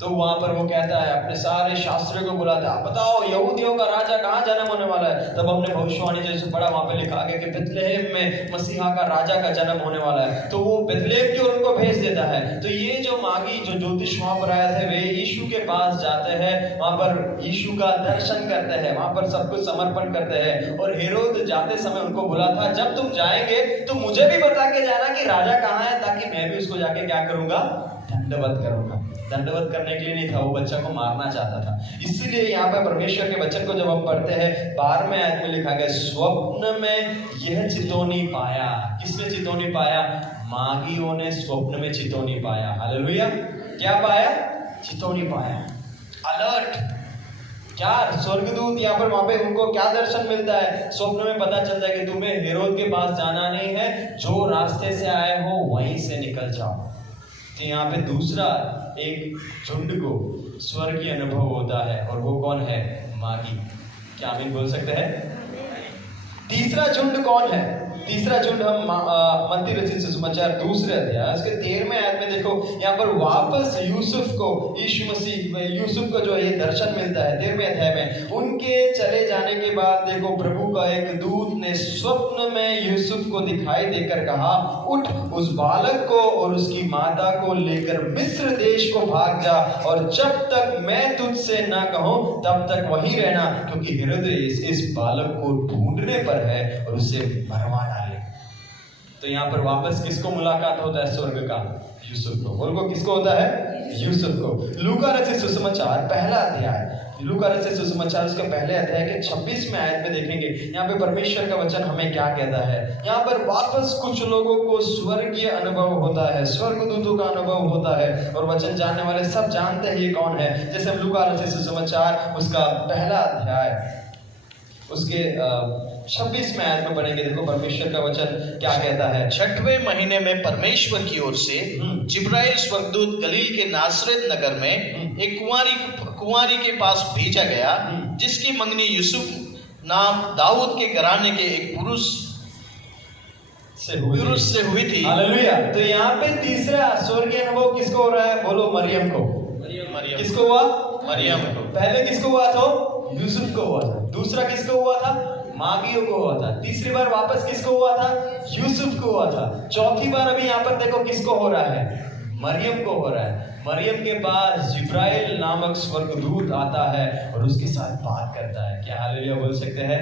तो वहां पर वो कहता है, अपने सारे शास्त्रियों को बुलाता है, बताओ यहूदियों का राजा कहाँ जन्म होने वाला है। तब हमने भविष्यवाणी जैसे पढ़ा, वहां पे लिखा गया कि बेथलेहम में मसीहा का राजा का जन्म होने वाला है। तो वो बेथलेहम की ओर उनको भेज देता है। तो ये जो मागी, जो ज्योतिष वहां पर आए थे, वे यीशु के पास जाते हैं, वहां पर यीशु का दर्शन करते हैं, वहां पर सब कुछ समर्पण करते हैं। और हेरोद जाते समय उनको बोला था, जब तुम जाएंगे तो मुझे भी बता के जाना कि राजा कहाँ है, ताकि मैं भी उसको जाके क्या करूंगा? दंडवत करूंगा। दंडवत करने के लिए नहीं था, वो बच्चा को मारना चाहता था। इसीलिए यहाँ पे परमेश्वर के वचन को जब हम पढ़ते हैं, 12वें आयत में लिखा गया, स्वप्न में यह चितौनी पाया। किसने चितौनी पाया? मागियों ने स्वप्न में चितौनी पाया। हालेलुया। क्या पाया? चितौनी पाया। अलर्ट। क्या स्वर्गदूत यहाँ पर, वहां पे उनको क्या दर्शन मिलता है? स्वप्न में पता चलता है कि तुम्हें हेरोद के पास जाना नहीं है, जो रास्ते से आए हो वहीं से निकल जाओ। तो यहाँ पे दूसरा एक झुंड को स्वर्गीय अनुभव होता है, और वो कौन है? मागी। क्या आमीन बोल सकते हैं? तीसरा झुंड कौन है? तीसरा झुंड हम मत्ती रचित सुसमाचार 2 अध्याय उसके 13वें आयत में देखो, यहाँ पर वापस यूसुफ को, यीशु मसीह यूसुफ को जो ये दर्शन मिलता है 13वें अध्याय में। उनके चले जाने के बाद देखो, प्रभु का एक दूत ने स्वप्न में यूसुफ को दिखाई देकर कहा, उठ, उस बालक को और उसकी माता को लेकर मिस्र देश को भाग जा, और जब तक मैं तुझसे ना कहूं तब तक वहीं रहना, क्योंकि हेरोदेस इस बालक को ढूंढने पर है और उसे मरवा डाले। तो यहाँ पर वापस किसको मुलाकात होता है स्वर्ग का? यूसुफ को। बोलो किसको होता है? यूसुफ को। लूका रचित सुसमाचार पहला अध्याय, लूका रचित सुसमाचार उसके पहले अध्याय के 26वें आयत में देखेंगे यहाँ पे परमेश्वर का वचन हमें क्या कहता है। यहाँ पर वापस कुछ लोगों को स्वर्गीय अनुभव होता है, स्वर्गदूतों का अनुभव होता है, और वचन जानने वाले सब जानते हैं ये कौन है। जैसे हम लूका रचित सुसमाचार उसका पहला अध्याय उसके 26वें आयत में पढ़ेंगे। देखो परमेश्वर का वचन क्या कहता है। 6वें महीने में परमेश्वर की ओर से जिब्राइल स्वर्गदूत गलील के नासरत नगर में एक कुंवारी के पास भेजा गया, जिसकी मंगनी यूसुफ नाम दाऊद के घराने के एक पुरुष से हुई थी। हालेलुया। तो यहाँ पे तीसरा स्वर्गीय अनुभव किसको हो रहा है? बोलो मरियम को। मरियम किसको हुआ? मरियम को। पहले किसको हुआ था? यूसुफ को हुआ था। दूसरा किसको हुआ था? मागियों को हुआ था। तीसरी बार वापस किसको हुआ था? यूसुफ को हुआ था। चौथी बार अभी यहाँ पर देखो किसको हो रहा है? मरियम को हो रहा है। मरियम के पास जिब्राइल नामक स्वर्गदूत आता है और उसके साथ बात करता है। क्या हालेलुया बोल सकते हैं?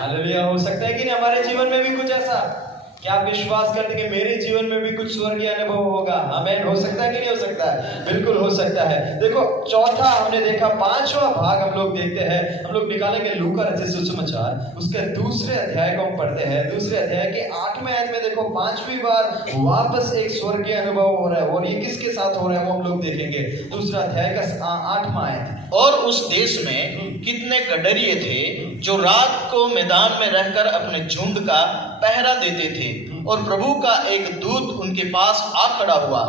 हालेलुया हो सकता है कि नहीं हमारे जीवन में भी कुछ ऐसा? क्या आप विश्वास करते हैं कि मेरे जीवन में भी कुछ स्वर्गीय अनुभव होगा? आमीन। हो सकता है कि नहीं हो सकता है? बिल्कुल हो सकता है। देखो चौथा हमने देखा, पांचवा भाग हम लोग देखते हैं। हम लोग निकालेंगे लूका रचित सुसमाचार उसके दूसरे अध्याय को हम पढ़ते हैं। दूसरे अध्याय के 8वें आयत में देखो 5वीं बार वापस एक स्वर्गीय अनुभव हो रहा है, और ये किसके साथ हो रहा है वो हम लोग देखेंगे। दूसरा अध्याय का 8वां आयत। और उस देश में कितने गडरिये थे जो रात को मैदान में रहकर अपने झुंड का पहरा देते थे, और प्रभु का एक दूत उनके पास आ खड़ा हुआ।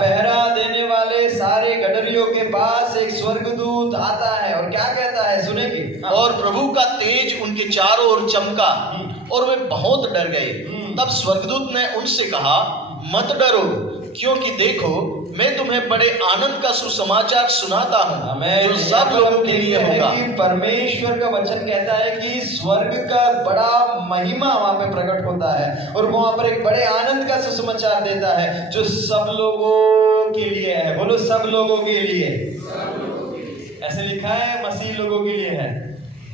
पहरा देने वाले सारे गडरियों के पास एक स्वर्गदूत आता है और क्या कहता है सुनेंगे। और प्रभु का तेज उनके चारों ओर चमका और वे बहुत डर गए। तब स्वर्गदूत ने उनसे कहा, मत डरो, क्योंकि देखो मैं तुम्हें बड़े आनंद का सुसमाचार सुनाता हूँ जो सब लोगों के लिए होगा। परमेश्वर का वचन कहता है कि स्वर्ग का बड़ा महिमा वहां पे प्रकट होता है, और वहां पर एक बड़े आनंद का सुसमाचार देता है जो सब लोगों के लिए है। बोलो सब लोगों के लिए। ऐसे लिखा है मसीह लोगों के लिए है?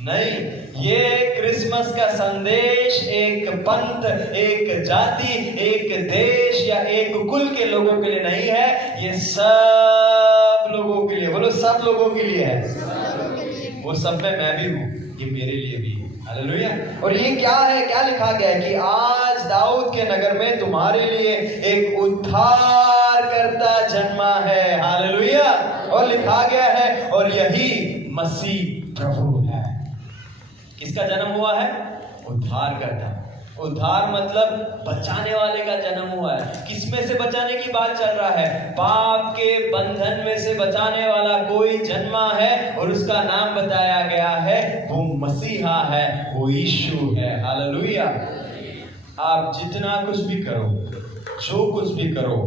नहीं, ये क्रिसमस का संदेश एक पंथ, एक जाति, एक देश या एक कुल के लोगों के लिए नहीं है, ये सब लोगों के लिए। बोलो सब लोगों के लिए है। वो सब में मैं भी हूँ, ये मेरे लिए भी है। हालेलुया। और ये क्या है? क्या लिखा गया है कि आज दाऊद के नगर में तुम्हारे लिए एक उद्धारकर्ता जन्मा है। हालेलुया। और लिखा गया है और यही मसीह प्रभु है। किसका जन्म हुआ है? उद्धारकर्ता। उद्धार मतलब बचाने वाले का जन्म हुआ है। किसमें से बचाने की बात चल रहा है? पाप के बंधन में से बचाने वाला कोई जन्मा है, और उसका नाम बताया गया है, वो मसीहा है, वो यीशु है। हालेलुया। आप जितना कुछ भी करो, जो कुछ भी करो,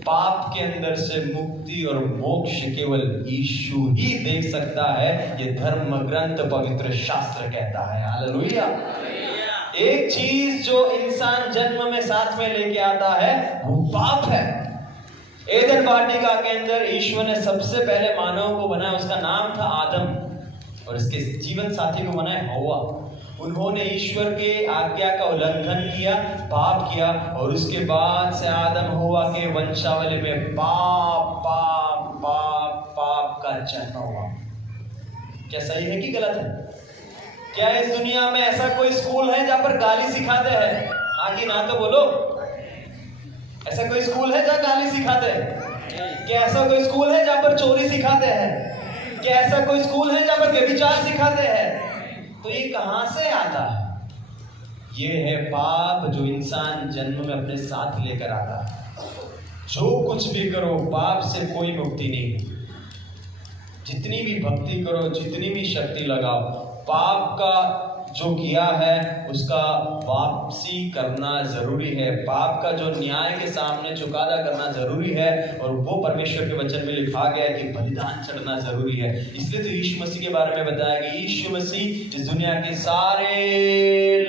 पाप के अंदर से मुक्ति और मोक्ष केवल यीशु ही दे सकता है। ये धर्म ग्रंथ पवित्र शास्त्र कहता है। हालेलुया। एक चीज जो इंसान जन्म में साथ में लेके आता है वो पाप है। एदन वाटिका के अंदर ईश्वर ने सबसे पहले मानव को बनाया, उसका नाम था आदम, और इसके जीवन साथी को बनाया हव्वा। उन्होंने ईश्वर के आज्ञा का उल्लंघन किया, पाप किया, और उसके बाद से आदम हव्वा के वंशावली में पाप पाप पाप पाप का जन्म हुआ। क्या सही है कि गलत है? क्या इस दुनिया में ऐसा कोई स्कूल है जहां पर गाली सिखाते हैं? हाँ कि ना तो बोलो। ऐसा कोई स्कूल है जहां गाली सिखाते हैं? क्या ऐसा कोई स्कूल है जहां पर चोरी सिखाते हैं? क्या ऐसा कोई स्कूल है जहां पर व्यभिचार सिखाते हैं? तो ये कहां से आता है? ये है पाप जो इंसान जन्म में अपने साथ लेकर आता है। जो कुछ भी करो, पाप से कोई मुक्ति नहीं। जितनी भी भक्ति करो, जितनी भी शक्ति लगाओ, पाप का जो किया है उसका वापसी करना जरूरी है। पाप का जो न्याय के सामने चुकादा करना जरूरी है, और वो परमेश्वर के वचन में लिखा गया है कि बलिदान चढ़ना जरूरी है। इसलिए तो यीशु मसीह के बारे में बताया कि यीशु मसीह इस दुनिया के सारे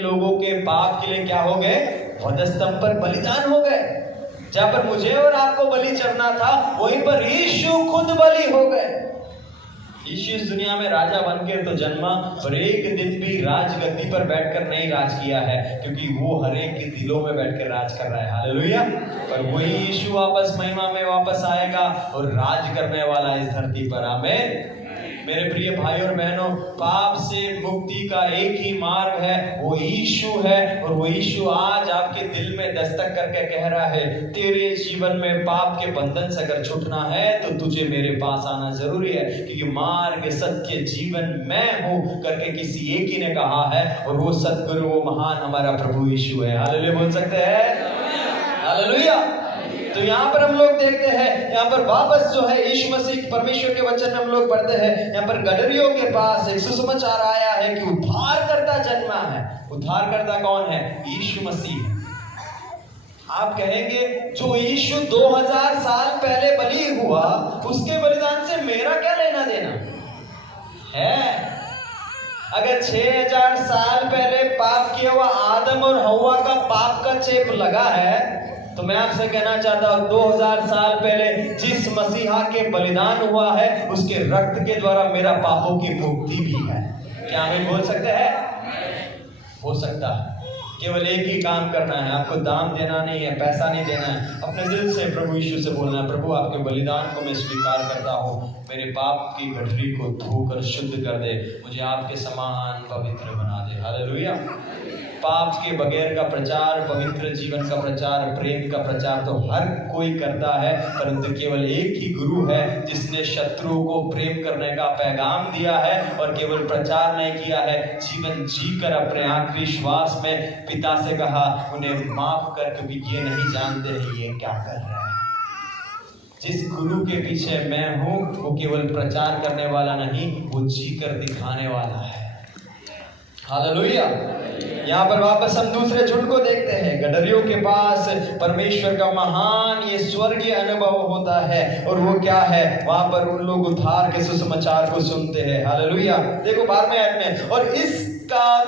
लोगों के पाप के लिए क्या हो गए? वधस्तंभ पर बलिदान हो गए। जहां पर मुझे और आपको बलि चढ़ना था, वहीं पर यीशु खुद बलि हो गए। यीशु इस दुनिया में राजा बनकर तो जन्मा, पर एक दिन भी राजगद्दी पर बैठकर नहीं राज किया है, क्योंकि वो हर एक के दिलों में बैठकर राज कर रहा है। हालेलुया। और वही यीशु वापस महिमा में वापस आएगा और राज करने वाला इस धरती पर। आमीन। मेरे प्रिय भाई और बहनों, पाप से मुक्ति का एक ही मार्ग है, वो यीशु है। और वो यीशु आज आपके दिल में दस्तक करके कह रहा है, तेरे जीवन में पाप के बंधन से अगर छूटना है तो तुझे मेरे पास आना जरूरी है, क्योंकि मार्ग सत्य जीवन मैं हूं करके किसी एक ही ने कहा है। और वो सद्गुरु, वो महान हमारा प्रभु यीशु है। हालेलुया बोल सकते हैं? हालेलुया। तो यहाँ पर हम लोग देखते हैं, यहाँ पर वापस जो है यीशु मसीह परमेश्वर के वचन में हम लोग पढ़ते हैं, यहाँ पर गडरियों के पास एक सुसमाचार आया है कि उद्धारकर्ता जन्मा है। उद्धारकर्ता कौन है? यीशु मसीह। आप कहेंगे जो यीशु 2000 साल पहले बलि हुआ, उसके बलिदान से मेरा क्या लेना देना है? अगर 6000 साल पहले पाप किया हुआ आदम और हव्वा का पाप का चेप लगा है, तो मैं आपसे कहना चाहता हूं 2000 साल पहले जिस मसीहा के बलिदान हुआ है, उसके रक्त के द्वारा मेरा पापों की मुक्ति भी है। क्या हमें बोल सकते हैं? हो सकता है। केवल एक ही काम करना है, आपको दाम देना नहीं है, पैसा नहीं देना है, अपने दिल से प्रभु यीशु से बोलना है, प्रभु आपके बलिदान को मैं स्वीकार करता हूँ, मेरे पाप की गठरी को धोकर शुद्ध कर दे, मुझे आपके समान पवित्र बना दे। हालेलुया। पाप के बगैर का प्रचार, पवित्र जीवन का प्रचार, प्रेम का प्रचार तो हर कोई करता है, परंतु केवल एक ही गुरु है जिसने शत्रुओं को प्रेम करने का पैगाम दिया है। और केवल प्रचार नहीं किया है, जीवन जीकर अपने आखिरी श्वास में पिता से कहा, उन्हें माफ कर, क्योंकि ये नहीं जानते हैं ये क्या कर रहे हैं। जिस गुरु के पीछे मैं हूं, वो केवल प्रचार करने वाला नहीं, वो जीकर दिखाने वाला है। हालेलुया। यहाँ पर वापस हम दूसरे झुंड को देखते हैं। गडरियों के पास परमेश्वर का महान ये स्वर्गीय अनुभव होता है, और वो क्या है? वहां पर उन लोग उद्धार के सुसमाचार को सुनते हैं। हालेलुया। देखो 12वें आयत में, और इसका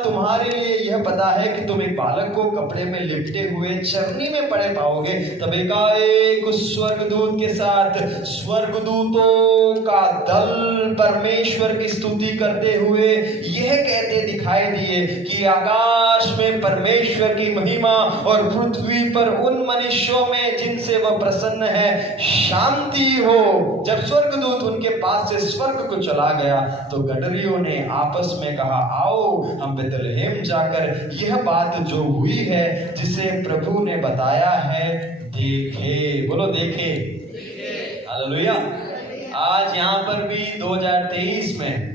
तुम्हारे लिए यह पता है कि तुम एक बालक को कपड़े में लिपटे हुए चरनी में पड़े पाओगे। तब एकाएक उस स्वर्गदूत के साथ स्वर्गदूतों का दल परमेश्वर की स्तुति करते हुए यह कहते दिखाई दिए कि आकाश में परमेश्वर की महिमा और पृथ्वी पर उन मनुष्यों में जिनसे वह प्रसन्न है शांति हो। जब स्वर्गदूत उनके पास से स्वर्ग को चला गया, तो गडरियों ने आपस में कहा, आओ हम बेथलेहम जाकर यह बात जो हुई है जिसे प्रभु ने बताया है देखे। बोलो देखे। हालेलुया। आज यहाँ पर भी 2023 में,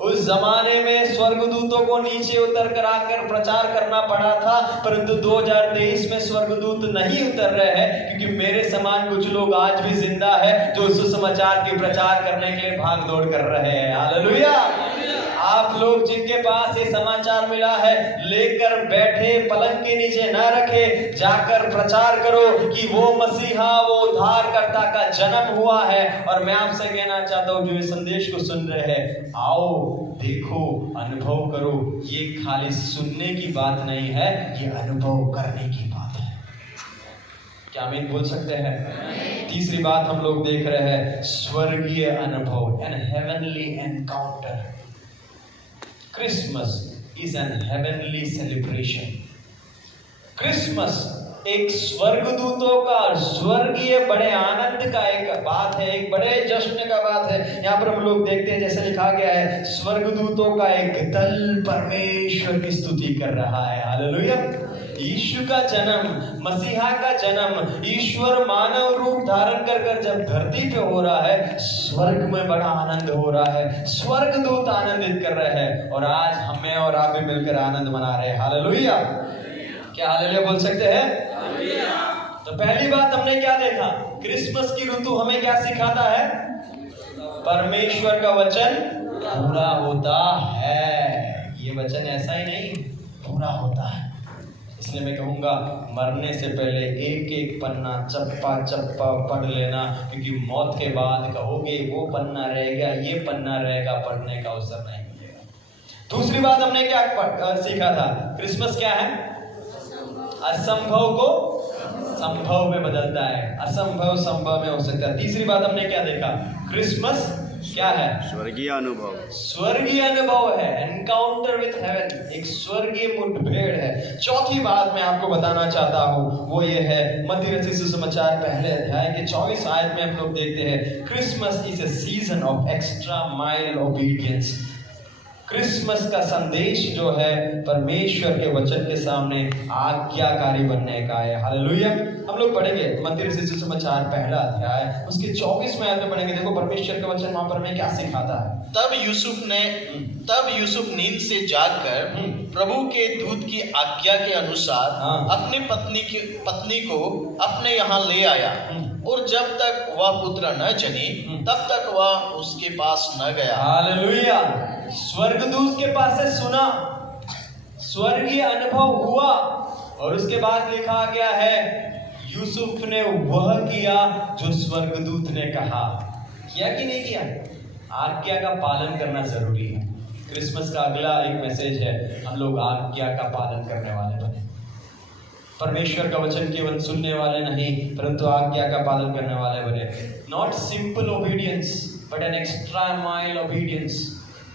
उस जमाने में स्वर्गदूतों को नीचे उतर कर आकर प्रचार करना पड़ा था, परंतु 2023 में स्वर्गदूत नहीं उतर रहे हैं, क्योंकि मेरे समान कुछ लोग आज भी जिंदा है जो सुसमाचार के प्रचार करने के लिए भाग दौड़ कर रहे हैं। हालेलुया। आप लोग जिनके पास ये समाचार मिला है, लेकर बैठे पलंग के नीचे न रखे, जाकर प्रचार करो कि वो मसीहा, वो उद्धारकर्ता का जन्म हुआ है। और मैं आपसे कहना चाहता हूँ जो इस संदेश को सुन रहे हैं, आओ देखो, अनुभव करो। ये खाली सुनने की बात नहीं है, ये अनुभव करने की बात है। क्या आमीन बोल सकते हैं? तीसरी बात हम लोग देख रहे हैं, स्वर्गीय अनुभव, an heavenly encounter. Christmas is an heavenly celebration. Christmas एक स्वर्गदूतों का स्वर्गीय बड़े आनंद का एक बात है, एक बड़े जश्न का बात है। यहाँ पर हम लोग देखते हैं, जैसे लिखा गया है, स्वर्गदूतों का एक दल परमेश्वर की स्तुति कर रहा है। हालेलुया। यीशु का जन्म, मसीहा का जन्म, ईश्वर मानव रूप धारण कर जब धरती पे हो रहा है, स्वर्ग में बड़ा आनंद हो रहा है, स्वर्गदूत आनंदित कर रहे हैं, और आज हमें और आप भी मिलकर आनंद मना रहे हैं। हालेलुया। क्या हालेलुया बोल सकते हैं? तो पहली बात हमने क्या देखा? क्रिसमस की ऋतु हमें क्या सिखाता है? परमेश्वर का वचन पूरा होता है। ये वचन ऐसा ही नहीं, पूरा होता है। इसलिए मैं कहूँगा, मरने से पहले एक एक पन्ना चप्पा चप्पा पढ़ लेना, क्योंकि मौत के बाद कहोगे वो पन्ना रहेगा, ये पन्ना रहेगा, पढ़ने का अवसर नहीं मिलेगा। दूसरी बात हमने क्या सीखा था? क्रिसमस क्या है? असंभव को संभव में बदलता है, असंभव संभव में हो सकता है। तीसरी बात हमने क्या देखा? क्रिसमस क्या है? स्वर्गीय अनुभव। स्वर्गीय अनुभव है, एनकाउंटर विथ हेवन, एक स्वर्गीय मुठभेड़ है। चौथी बात मैं आपको बताना चाहता हूँ वो ये है, मत्ती रचित सुसमाचार पहले अध्याय के 24 आयत में हम लोग देखते हैं, Christmas is a season of extra mile obedience. Christmas का संदेश जो है परमेश्वर के वचन के सामने आज्ञाकारी बनने का है। हालेलुया। हम लोग पढ़ेंगे मत्ती रचित सुसमाचार पहला अध्याय उसके 24वें आयत में पढ़ेंगे। देखो परमेश्वर का वचन वहां पर हमें क्या सिखाता है। तब यूसुफ नींद से जागकर प्रभु के दूत की आज्ञा के अनुसार अपनी पत्नी को अपने यहाँ ले आया, और जब तक वह पुत्र न जनी तब तक वह उसके पास न गया। हालेलुया। स्वर्गदूत के पास से सुना, स्वर्गीय अनुभव हुआ, और उसके बाद लिखा गया है यूसुफ ने वह किया जो स्वर्गदूत ने कहा। किया कि नहीं किया? आज्ञा का पालन करना जरूरी है। क्रिसमस का अगला एक मैसेज है, हम लोग आज्ञा का पालन करने वाले बने। परमेश्वर का वचन केवल सुनने वाले नहीं, परंतु आज्ञा का पालन करने वाले बने। Not simple obedience but an extra mile obedience.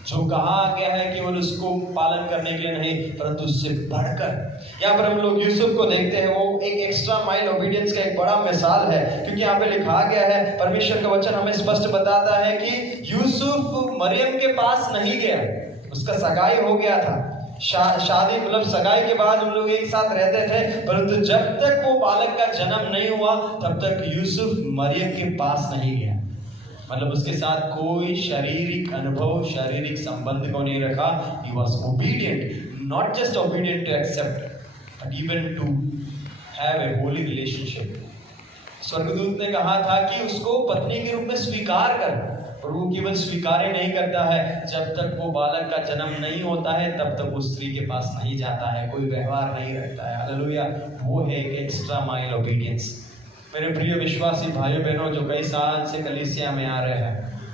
जो कहा गया है केवल उसको पालन करने के लिए नहीं, परंतु उससे बढ़कर। यहाँ पर हम लोग यूसुफ को देखते हैं, वो एक एक्स्ट्रा माइल ओबीडियंस का एक बड़ा मिसाल है, क्योंकि यहाँ पे लिखा गया है, परमेश्वर का वचन हमें स्पष्ट बताता है कि यूसुफ मरियम के पास नहीं गया, उसका सगाई हो गया था। शादी मतलब सगाई के बाद उन लोग एक साथ रहते थे, परंतु जब तक वो बालक का जन्म नहीं हुआ तब तक यूसुफ मरियम के पास नहीं गया। मतलब उसके साथ कोई शारीरिक अनुभव, शारीरिक संबंध को नहीं रखा। He was obedient, not just obedient to accept, but even to have a holy relationship. स्वर्गदूत ने कहा था कि उसको पत्नी के रूप में स्वीकार कर, और वो केवल स्वीकार ही नहीं करता है, जब तक वो बालक का जन्म नहीं होता है तब तक वो स्त्री के पास नहीं जाता है, कोई व्यवहार नहीं रखता है। हालेलुया। वो है एक एक्स्ट्रा माइल ओबीडियंस। मेरे प्रिय विश्वासी भाइयों बहनों जो कई साल से कलीसिया में आ रहे हैं,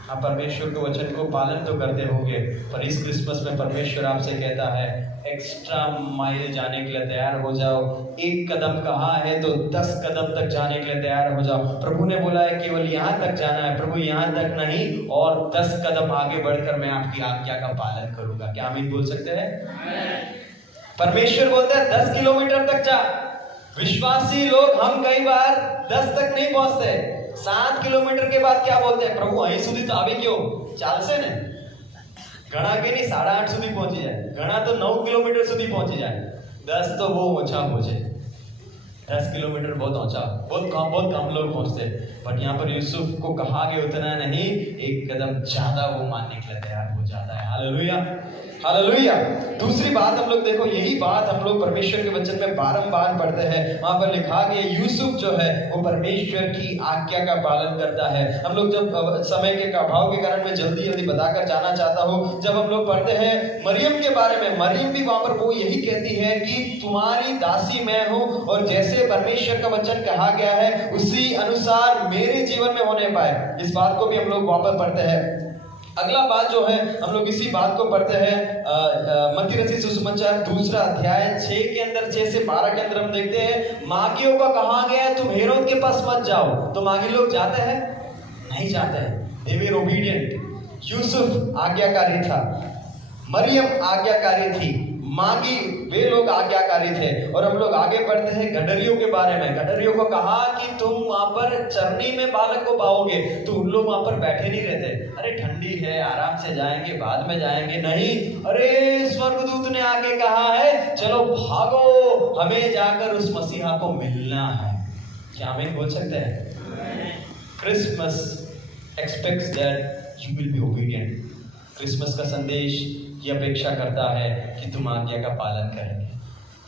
आप परमेश्वर के वचन को पालन तो करते होंगे, पर इस क्रिसमस में परमेश्वर आपसे कहता है एक्स्ट्रा माइल जाने के लिए तैयार हो जाओ। एक कदम कहा है तो 10 कदम तक जाने के लिए तैयार हो जाओ। प्रभु ने बोला है केवल यहाँ तक जाना है, प्रभु यहाँ तक नहीं, और 10 कदम आगे बढ़कर मैं आपकी आज्ञा का पालन करूंगा। क्या आमीन बोल सकते हैं? परमेश्वर बोलता है 10 किलोमीटर तक जा। विश्वासी लोग हम कई बार 10 तक नहीं पहुंचते, 7 किलोमीटर के बाद क्या बोलते हैं, प्रभु અહીં સુધી તો આવી ગયો, ચાલશે ને? ઘણા કે નહીં 8.5 સુધી પહોંચી જાય, ઘણા તો 9 કિલોમીટર સુધી પહોંચી જાય, 10 तो वो ऊंचा पहुंचे। 10 किलोमीटर बहुत ऊंचा, बहुत कम लोग पहुंचते। बट यहाँ पर यूसुफ को कहा गया उतना नहीं, एक कदम ज्यादा वो मानने के लिए तैयार हो जाता है। Hallelujah, hallelujah. दूसरी बात हम लोग देखो, यही बात हम लोग परमेश्वर के वचन में बारंबार पढ़ते हैं। वहां पर लिखा गया यूसुफ जो है वो परमेश्वर की आज्ञा का पालन करता है। हम लोग जब समय के अभाव के कारण मैं जल्दी बताकर जाना चाहता हूँ, जब हम लोग पढ़ते हैं मरियम के बारे में, मरियम भी वहां पर वो यही कहती है कि तुम्हारी दासी मैं हूँ, और जैसे परमेश्वर का वचन कहा गया है उसी अनुसार मेरे जीवन में होने पाए। इस बात को भी हम लोग वापस पढ़ते हैं। अगला बात जो है हम लोग इसी बात को पढ़ते हैं, मत्ती रचित सुसमाचार 2 अध्याय 6 के अंदर, 6 से 12 के अंदर हम देखते हैं मागियों का कहा गया है तुम हेरोद के पास मत जाओ। तो मागी लोग जाते हैं? नहीं जाते हैं। दे वर ओबीडिएंट। यूसुफ आज्ञाकारी था, मरियम आज्ञाकारी थी, मागी वे लोग आज्ञाकारी थे। और हम लोग आगे बढ़ते हैं गडरियों के बारे में। गडरियों को कहा कि तुम वहां पर चरनी में बालक को पाओगे, तो उन लोग वहां पर बैठे नहीं रहते। अरे ठंडी है, आराम से जाएंगे, बाद में जाएंगे, नहीं, अरे स्वर्गदूत ने आके कहा है चलो भागो, हमें जाकर उस मसीहा को मिलना है। क्या आमीन बोल सकते हैं? Christmas aspects that you will be obedient. Christmas का संदेश ये अपेक्षा करता है कि तुम आज्ञा का पालन करेंगे।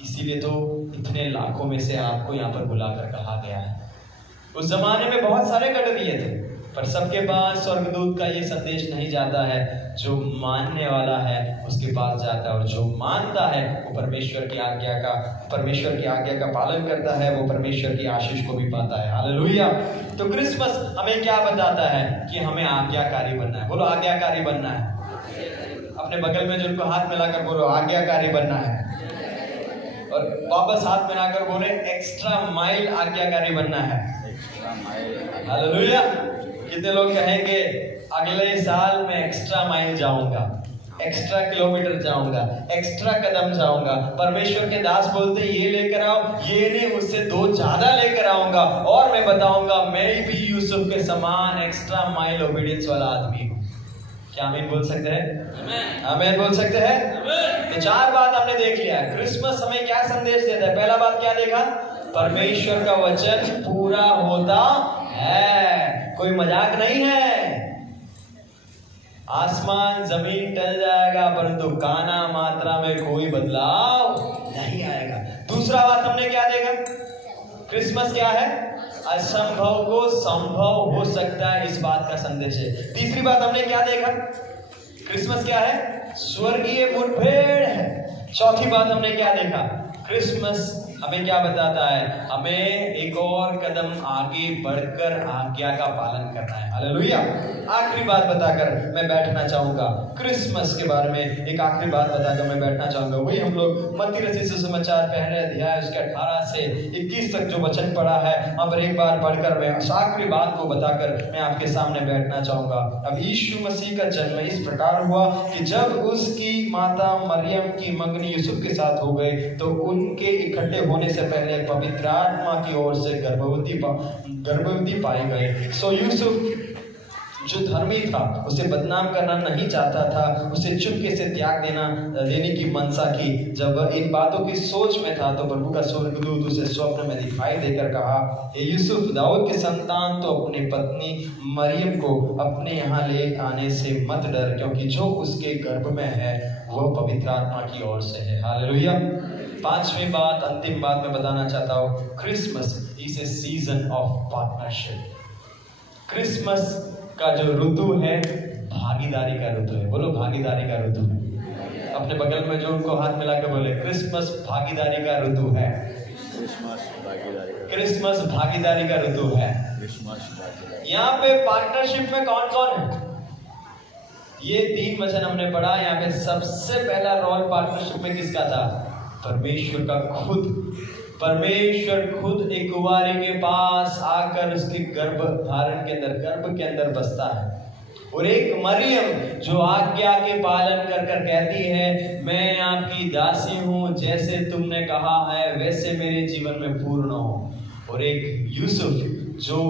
इसीलिए तो इतने लाखों में से आपको यहाँ पर बुलाकर कहा गया है। उस जमाने में बहुत सारे गडरिये थे, पर सबके पास स्वर्गदूत का ये संदेश नहीं जाता है। जो मानने वाला है उसके पास जाता है, और जो मानता है वो परमेश्वर की आज्ञा का पालन करता है, वो परमेश्वर की आशीष को भी पाता है। हालेलुया। तो क्रिसमस हमें क्या बताता है कि हमें आज्ञाकारी बनना है। बोलो आज्ञाकारी बनना है। अपने बगल में जिनको हाथ मिलाकर बोलो आज्ञाकारी बनना है, और वापस हाथ मिलाकर बोले एक्स्ट्रा माइल आज्ञाकारी बनना है। हालेलुया। कितने लोग कहेंगे अगले साल मैं एक्स्ट्रा माइल जाऊंगा, एक्स्ट्रा किलोमीटर जाऊंगा, एक्स्ट्रा कदम जाऊंगा। परमेश्वर के दास बोलते ये लेकर आओ, ये नहीं उससे 2 ज्यादा लेकर आऊंगा और मैं बताऊंगा मैं भी यूसुफ के समान एक्स्ट्रा माइल ओबीडियंस वाला आदमी हूं। क्या आमीन बोल सकते हैं? आमीन बोल सकते हैं? तो 4 बात हमने देख लिया। क्रिसमस हमें क्या संदेश देता है? पहला बात क्या देखा? परमेश्वर का वचन पूरा होता है, कोई मजाक नहीं है। आसमान जमीन टल जाएगा परंतु काना मात्रा में कोई बदलाव नहीं आएगा। दूसरा बात हमने क्या देखा? क्रिसमस क्या है? असंभव को संभव हो सकता है, इस बात का संदेश है। तीसरी बात हमने क्या देखा? क्रिसमस क्या है? स्वर्गीय मुठभेड़ है। चौथी बात हमने क्या देखा? क्रिसमस हमें क्या बताता है? हमें एक और कदम आगे बढ़कर आज्ञा का पालन करना है। हालेलुया। आखिरी बात बताकर मैं बैठना चाहूंगा, क्रिसमस के बारे में एक आखिरी बात बताकर मैं बैठना चाहूंगा। वही हम लोग मत्ती रचित सुसमाचार पहले अध्याय उसके 18 से 21 तक जो वचन पढ़ा है, वहां पर एक बार पढ़कर मैं आखिरी बात को बताकर मैं आपके सामने बैठना चाहूंगा। अब यीशु मसीह का जन्म इस प्रकार हुआ कि जब उसकी माता मरियम की मंगनी यूसुफ के साथ हो गई तो उनके इकट्ठे होने से पहले पवित्र आत्मा की ओर से गर्भवती पाई गई। सो यूसुफ जो धर्मी था, उसे बदनाम करना नहीं चाहता था, उसे चुपके से त्याग देने की मनसा की। जब इन बातों की सोच में था तो प्रभु का स्वर्गदूत उसे स्वप्न में दिखाई देकर कहा, हे यूसुफ, दाऊद के संतान, तो अपनी पत्नी मरियम को अपने यहाँ ले आने से मत डर, क्योंकि जो उसके गर्भ में है वह पवित्र आत्मा की ओर से है। हालेलुया। 5वीं बात, अंतिम बात मैं बताना चाहता हूँ, Christmas is a season of partnership. Christmas का जो ऋतु है भागीदारी का ऋतु है। बोलो भागीदारी का ऋतु है। अपने बगल में जो उनको हाथ मिला के बोले, क्रिसमस भागीदारी का ऋतु है। क्रिसमस भागीदारी का ऋतु है। यहाँ पे पार्टनरशिप में कौन कौन है? ये 3 वचन हमने पढ़ा। यहाँ पे सबसे पहला रोल पार्टनरशिप में किसका था? परमेश्वर का खुद। परमेश्वर खुद एक कुंवारी के पास आकर उसके गर्भ के अंदर बसता है। और एक मरियम जो आज्ञा के पालन कर कहती है, मैं आपकी दासी हूँ, जैसे तुमने कहा है वैसे मेरे जीवन में पूर्ण हो। और एक यूसुफ जो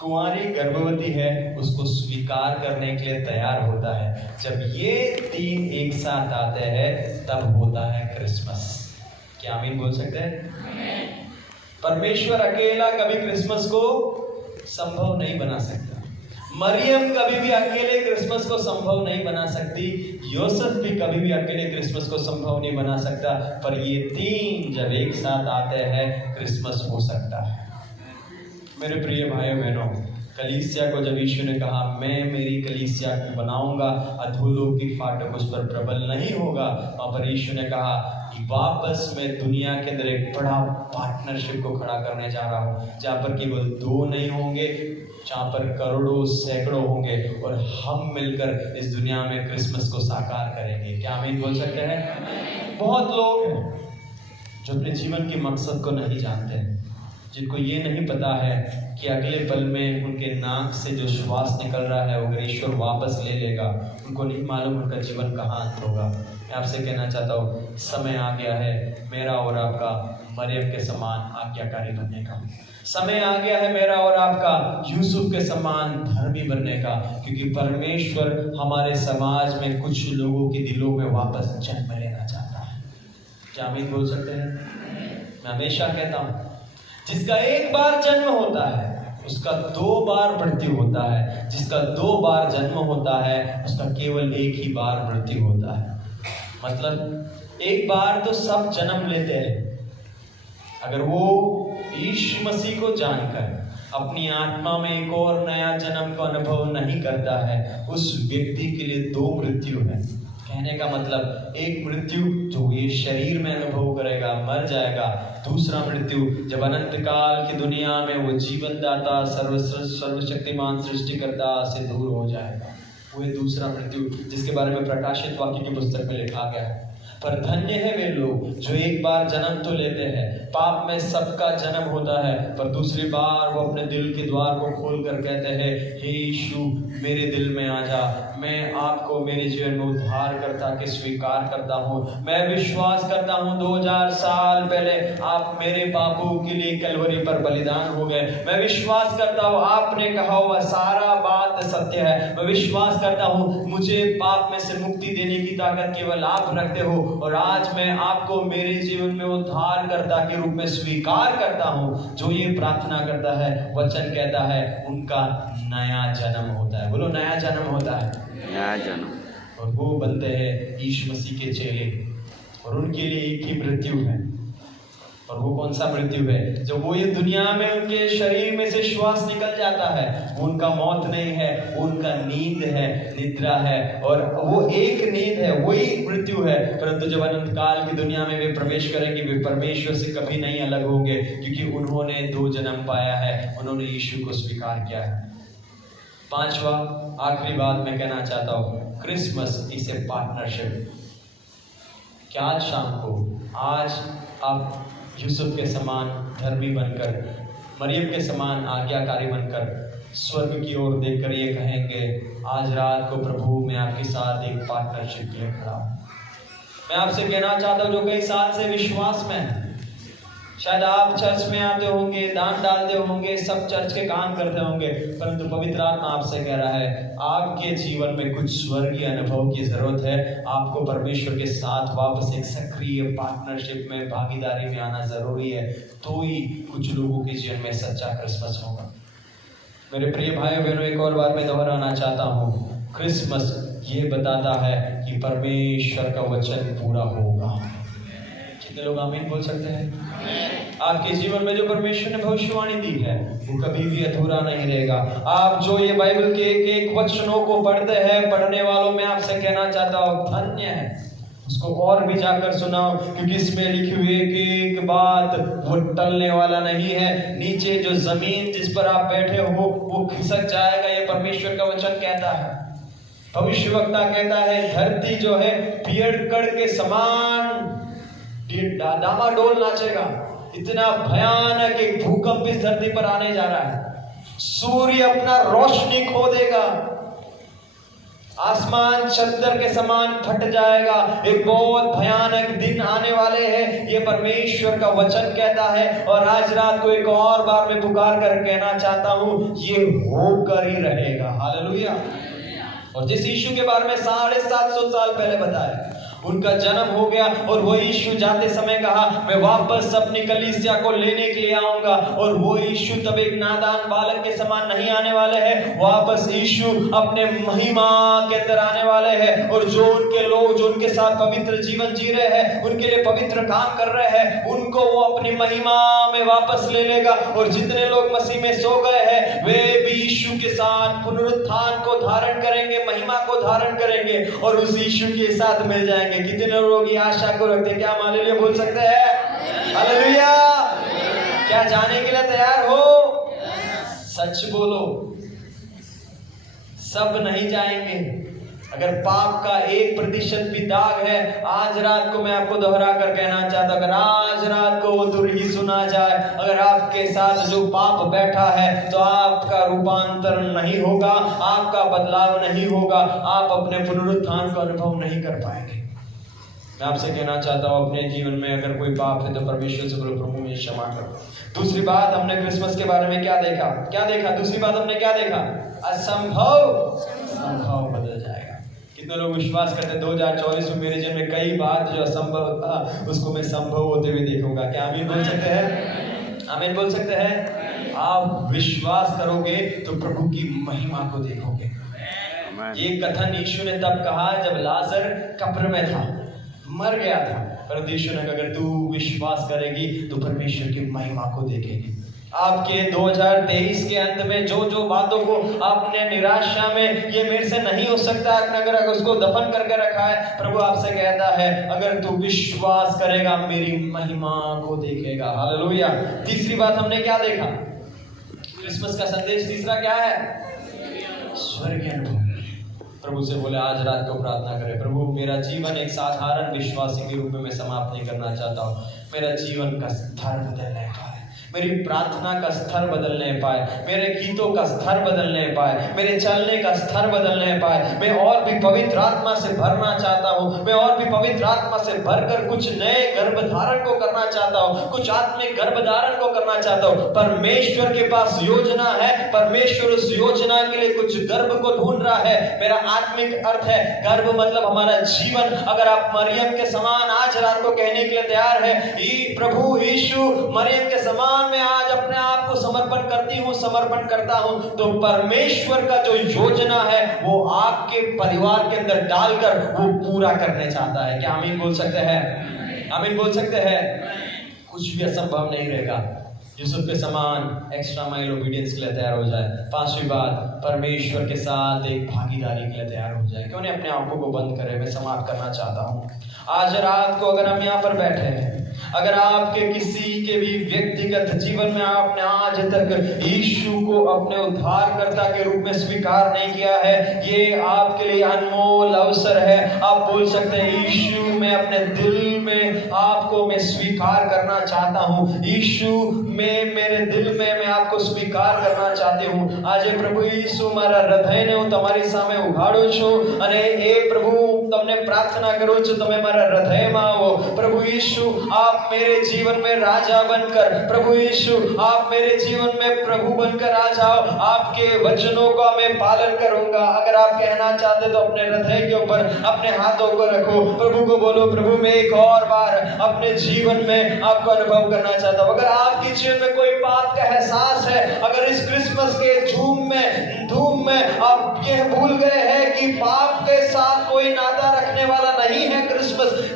कुंवारी गर्भवती है, उसको स्वीकार करने के लिए तैयार होता है। जब ये 3 एक साथ आते हैं तब होता है क्रिसमस। क्या आमीन बोल सकते हैं? परमेश्वर अकेला कभी क्रिसमस को संभव नहीं बना सकता। मरियम कभी भी अकेले क्रिसमस को संभव नहीं बना सकती। यूसुफ भी कभी भी अकेले क्रिसमस को संभव नहीं बना सकता। पर ये 3 जब एक साथ आते हैं क्रिसमस हो सकता है। मेरे प्रिय भाइयों बहनों, कलीसिया को जब यीशु ने कहा मैं मेरी कलीसिया को बनाऊंगा, अधोलोक की फाटक उस पर प्रबल नहीं होगा, वहां पर यीशु ने कहा कि वापस मैं दुनिया के अंदर एक बड़ा पार्टनरशिप को खड़ा करने जा रहा हूँ, जहाँ पर केवल 2 नहीं होंगे, जहाँ पर करोड़ों सैकड़ों होंगे और हम मिलकर इस दुनिया में क्रिसमस को साकार करेंगे। क्या आमीन बोल सकते हैं? बहुत लोग हैं जो अपने जीवन के मकसद को नहीं जानते हैं, जिनको ये नहीं पता है कि अगले पल में उनके नाक से जो श्वास निकल रहा है अगर ईश्वर वापस ले लेगा, उनको नहीं मालूम उनका जीवन कहाँ अंत होगा। मैं आपसे कहना चाहता हूँ, समय आ गया है मेरा और आपका मरियम के समान आज्ञाकारी बनने का। समय आ गया है मेरा और आपका यूसुफ के समान धर्मी बनने का, क्योंकि परमेश्वर हमारे समाज में कुछ लोगों के दिलों में वापस जन्म लेना चाहता है। क्या आमीन बोल सकते हैं? मैं हमेशा कहता हूँ, जिसका एक बार जन्म होता है उसका 2 बार मृत्यु होता है, जिसका 2 बार जन्म होता है उसका केवल एक ही बार मृत्यु होता है। मतलब एक बार तो सब जन्म लेते हैं, अगर वो यीशु मसीह को जानकर अपनी आत्मा में एक और नया जन्म का अनुभव नहीं करता है, उस व्यक्ति के लिए 2 मृत्यु है। कहने का मतलब एक मृत्यु जो ये शरीर में अनुभव करेगा, मर जाएगा। दूसरा मृत्यु जब अनंत काल की दुनिया में वो जीवन दाता सर्वशक्तिमान सृष्टिकर्ता से दूर हो जाएगा, वो दूसरा मृत्यु जिसके बारे में प्रकाशित वाक्य की पुस्तक में लिखा गया है। पर धन्य है वे लोग जो एक बार जन्म तो लेते हैं। पाप में सबका जन्म होता है, पर दूसरी बार वो अपने दिल के द्वार को खोल कर कहते हैं, हे यीशु मेरे दिल में आ जा, मैं आपको मेरे जीवन में उद्धार करता के स्वीकार करता हूँ। मैं विश्वास करता हूँ 2000 साल पहले आप मेरे पापों के लिए कलवरी पर बलिदान हो गए। मैं विश्वास करता हूँ आपने कहा हुआ सारा बात सत्य है। मैं विश्वास करता हूँ मुझे पाप में से मुक्ति देने की ताकत केवल आप रखते हो, और आज मैं आपको मेरे जीवन में उद्धारकर्ता के रूप में स्वीकार करता हूँ। जो ये प्रार्थना करता है, वचन कहता है उनका नया जन्म होता है। बोलो नया जन्म होता है, नया जन्म। और वो बनते हैं यीशु मसीह के चेले, और उनके लिए एक ही मृत्यु है। और वो कौन सा मृत्यु है? जब वो ये दुनिया में उनके शरीर में से श्वास निकल जाता है, वो उनका मौत नहीं है, वो उनका नींद है, निद्रा है, और वो एक नींद है, वही मृत्यु है। परंतु जब अनंत काल की दुनिया में वे प्रवेश करेंगे, वे परमेश्वर से कभी नहीं अलग होंगे, क्योंकि उन्होंने 2 जन्म पाया है, उन्होंने यीशु को स्वीकार किया है। 5वां आखिरी बात मैं कहना चाहता हूँ, क्रिसमस इज ए पार्टनरशिप। क्या आज शाम को, आज आप यूसुफ के समान धर्मी बनकर, मरियम के समान आज्ञाकारी बनकर स्वर्ग की ओर देखकर ये कहेंगे, आज रात को प्रभु मैं आपके साथ एक पार्टनरशिप के लिए खड़ा हूं। मैं आपसे कहना चाहता हूँ जो कई साल से विश्वास में है, शायद आप चर्च में आते होंगे, दान डालते होंगे, सब चर्च के काम करते होंगे, परंतु पवित्र आत्मा आपसे कह रहा है आपके जीवन में कुछ स्वर्गीय अनुभव की जरूरत है। आपको परमेश्वर के साथ वापस एक सक्रिय पार्टनरशिप में, भागीदारी में आना जरूरी है, तो ही कुछ लोगों के जीवन में सच्चा क्रिसमस होगा। मेरे प्रिय भाइयों बहनों, एक और बार मैं दोहराना चाहता हूँ, क्रिसमस ये बताता है कि परमेश्वर का वचन पूरा होगा। कितने लोग आमीन बोल सकते हैं? आपके जीवन में जो परमेश्वर ने भविष्यवाणी दी है वो कभी भी अधूरा नहीं रहेगा। आप जो ये बाइबल के एक एक वचनों को पढ़ते हैं, पढ़ने वालों में आपसे कहना चाहता हूँ धन्य है, उसको और भी जाकर सुनाओ, क्योंकि इसमें लिखी हुई एक एक बात वो टलने वाला नहीं है। नीचे जो जमीन जिस पर आप बैठे हो वो खिसक जाएगा, ये परमेश्वर का वचन कहता है। भविष्यवक्ता कहता है धरती जो है पियड़कड़ के समान डामाडोल नाचेगा। इतना भयानक एक भूकंप इस धरती पर आने जा रहा है। सूर्य अपना रोशनी खो देगा, आसमान चद्दर के समान फट जाएगा। एक बहुत भयानक दिन आने वाले हैं, ये परमेश्वर का वचन कहता है। और आज रात को एक और बार मैं पुकार कर कहना चाहता हूं, ये होकर ही रहेगा। हालेलुया। और जिस यीशु के बारे में 750 साल पहले बताया, उनका जन्म हो गया, और वो यीशु जाते समय कहा मैं वापस अपनी कलीसिया को लेने के लिए आऊंगा। और वो यीशु तब एक नादान बालक के समान नहीं आने वाले हैं, वापस यीशु अपने महिमा के अंदर आने वाले हैं। और जो उनके लोग जो उनके साथ पवित्र जीवन जी रहे हैं, उनके लिए पवित्र काम कर रहे हैं, उनको वो अपनी महिमा में वापस ले लेगा। और जितने लोग मसीह में सो गए हैं वे भी यीशु के साथ पुनरुत्थान को धारण करेंगे, महिमा को धारण करेंगे, और उस यीशु के साथ मिल जाएंगे। कितने लोग ये आशा को रखते हैं? क्या हालेलुया बोल सकते हैं? हालेलुया। क्या जाने के लिए तैयार हो? सच बोलो, सब नहीं जाएंगे। अगर पाप का 1% भी दाग है, आज रात को मैं आपको दोहरा कर कहना चाहता हूं, अगर आज रात को वो तुरही सुना जाए, अगर आपके साथ जो पाप बैठा है, तो आपका रूपांतरण नहीं होगा, आपका बदलाव नहीं होगा, आप अपने पुनरुत्थान का अनुभव नहीं कर पाएंगे। मैं आपसे कहना चाहता हूँ अपने जीवन में अगर कोई पाप है तो परमेश्वर से बोलो प्रभु मुझे क्षमा करो। दूसरी बात हमने क्रिसमस के बारे में क्या देखा? दूसरी बात हमने क्या देखा? असंभव संभव बदल जाएगा। कितने लोग विश्वास करते हैं 2024 में मेरे जीवन में कई बात जो असंभव था उसको मैं संभव होते हुए देखूंगा? क्या आमीन बोल सकते हैं? आमीन बोल सकते हैं? आप विश्वास करोगे तो प्रभु की महिमा को देखोगे। ये कथन यीशु ने तब कहा जब लाजर कब्र में था, मर गया था, पर यीशु ने अगर तू विश्वास करेगी तो परमेश्वर की महिमा को देखेगी। आपके 2023 के अंत में जो जो बातों को आपने निराशा में ये मेरे से नहीं हो सकता अगर उसको दफन करके रखा है, प्रभु आपसे कहता है अगर तू विश्वास करेगा मेरी महिमा को देखेगा। हालेलुया। तीसरी बात हमने क्या देखा? क्रिसमस का संदेश तीसरा क्या है? स्वर्गीय अनुभव। प्रभु से बोले आज रात को प्रार्थना करें, प्रभु मेरा जीवन एक साधारण विश्वासी के रूप में मैं समाप्त नहीं करना चाहता हूँ। मेरा जीवन का स्तर बदलने पाए, मेरी प्रार्थना का स्तर बदलने पाए, मेरे गीतों का स्तर बदलने पाए, मेरे चलने का स्तर बदलने पाए। मैं और भी पवित्र आत्मा से भरना चाहता हूँ, मैं और भी पवित्र आत्मा से भरकर कुछ नए गर्भधारण को करना चाहता हूँ, कुछ आत्मिक गर्भधारण को करना चाहता हूँ। परमेश्वर के पास योजना है, परमेश्वर उस योजना के लिए कुछ गर्भ को ढूंढ रहा है। मेरा आत्मिक अर्थ है गर्भ मतलब हमारा जीवन। अगर आप मरियम के समान आज रात को कहने के लिए तैयार है, प्रभु यीशु मरियम के समान मैं आज अपने आप को समर्पण करती हूँ, समर्पण करता हूँ, तो परमेश्वर का जो योजना है वो आपके परिवार के अंदर डालकर वो पूरा करने चाहता है। क्या आमीन बोल सकते हैं? आमीन बोल सकते हैं? कुछ भी असंभव नहीं रहेगा। यूसुफ के समान एक्स्ट्रा माइल ओबीडियंस के लिए तैयार हो जाए। पांचवी बात, परमेश्वर के साथ एक भागीदारी के लिए तैयार हो जाए। क्यों नहीं अपने आंखों को बंद करें? मैं समाप्त करना चाहता हूँ। आज रात को अगर हम यहाँ पर बैठे हैं, अगर आपके किसी के भी व्यक्तिगत जीवन में आपने आज तक यीशु को अपने उद्धारकर्ता के रूप में स्वीकार नहीं किया है, ये आपके लिए अनमोल अवसर है। आप बोल सकते हैं यीशु मैं अपने दिल में आपको मैं स्वीकार करना चाहता हूँ, यीशु में मेरे दिल में मैं आपको स्वीकार करना चाहती हूँ। आज प्रभु यीशु मारा हृदय ने હું તમારી સામે ઉઘાડું છું અને એ પ્રભુ તમને પ્રાર્થના કરું છું તમે મારા હૃદયમાં આવો। प्रभु यीशु आप मेरे जीवन में राजा बनकर, प्रभु यीशु आप मेरे जीवन में प्रभु बनकर आ जाओ। आपके वचनों का मैं पालन करूंगा। अगर आप कहना चाहते तो अपने हृदय के ऊपर अपने हाथों को रखो, प्रभु को बोलो प्रभु मैं एक और बार अपने जीवन में आपको अनुभव करना चाहता हूँ। अगर आपके जीवन में कोई पाप का एहसास है, अगर इस क्रिसमस के धूम में आप ये भूल गए हैं कि पाप के साथ कोई नाता रखने वाला नहीं है।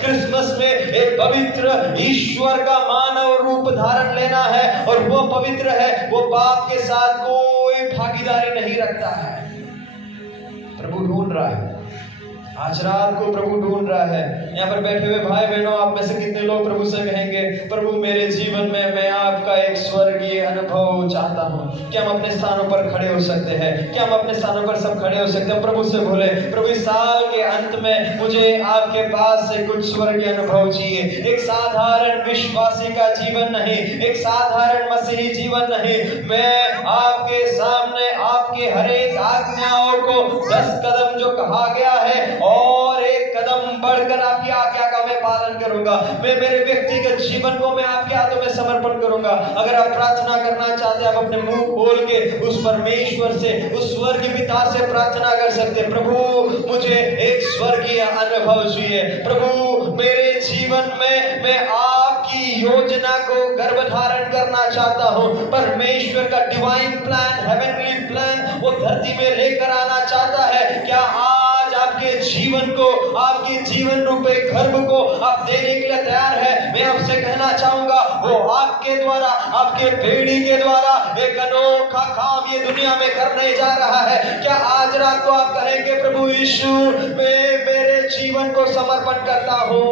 क्रिसमस में एक पवित्र ईश्वर का मानव रूप धारण लेना है और वो पवित्र है, वो पाप के साथ कोई भागीदारी नहीं रखता है। प्रभु ढूंढ रहा है, आज रात को प्रभु ढूंढ रहा है। यहाँ पर बैठे हुए भाई बहनों, आप में से कितने लोग प्रभु से कहेंगे प्रभु मेरे जीवन में मैं आपका एक स्वर्गीय अनुभव चाहता हूँ? क्या हम अपने स्थानों पर खड़े हो सकते हैं? क्या हम अपने स्थानों पर सब खड़े हो सकते हैं? प्रभु से बोले प्रभु इस साल के अंत में मुझे आपके पास से कुछ स्वर्गीय अनुभव चाहिए। एक साधारण विश्वासी का जीवन नहीं, एक साधारण मसीही जीवन नहीं। मैं आपके सामने आपके हर एक आज्ञाओं को 10 कदम जो कहा गया है और एक कदम बढ़कर आपकी आज्ञा का मैं पालन करूंगा। मैं मेरे व्यक्तिगत जीवन को मैं आपके हाथों में समर्पण करूंगा। अगर आप प्रार्थना करना चाहते हैं, आप अपने मुंह खोल के उस परमेश्वर से, उस स्वर्गीय पिता से प्रार्थना कर सकते हैं। प्रभु मुझे एक स्वर्गीय अनुभव चाहिए। प्रभु मेरे जीवन में मैं आपकी योजना को गर्भधारण करना चाहता हूँ। परमेश्वर का डिवाइन प्लान, हेवनली प्लान वो धरती में लेकर आना चाहता है। क्या आज आपके जीवन को, आपके जीवन रूपे गर्भ को आप देने के लिए तैयार है? मैं आपसे कहना चाहूंगा वो आपके द्वारा, आपके बेड़ी के द्वारा एक अनोखा काम ये दुनिया में करने जा रहा है। क्या आज रात को आप कहेंगे प्रभु यीशु मैं मेरे जीवन को समर्पण करता हूँ?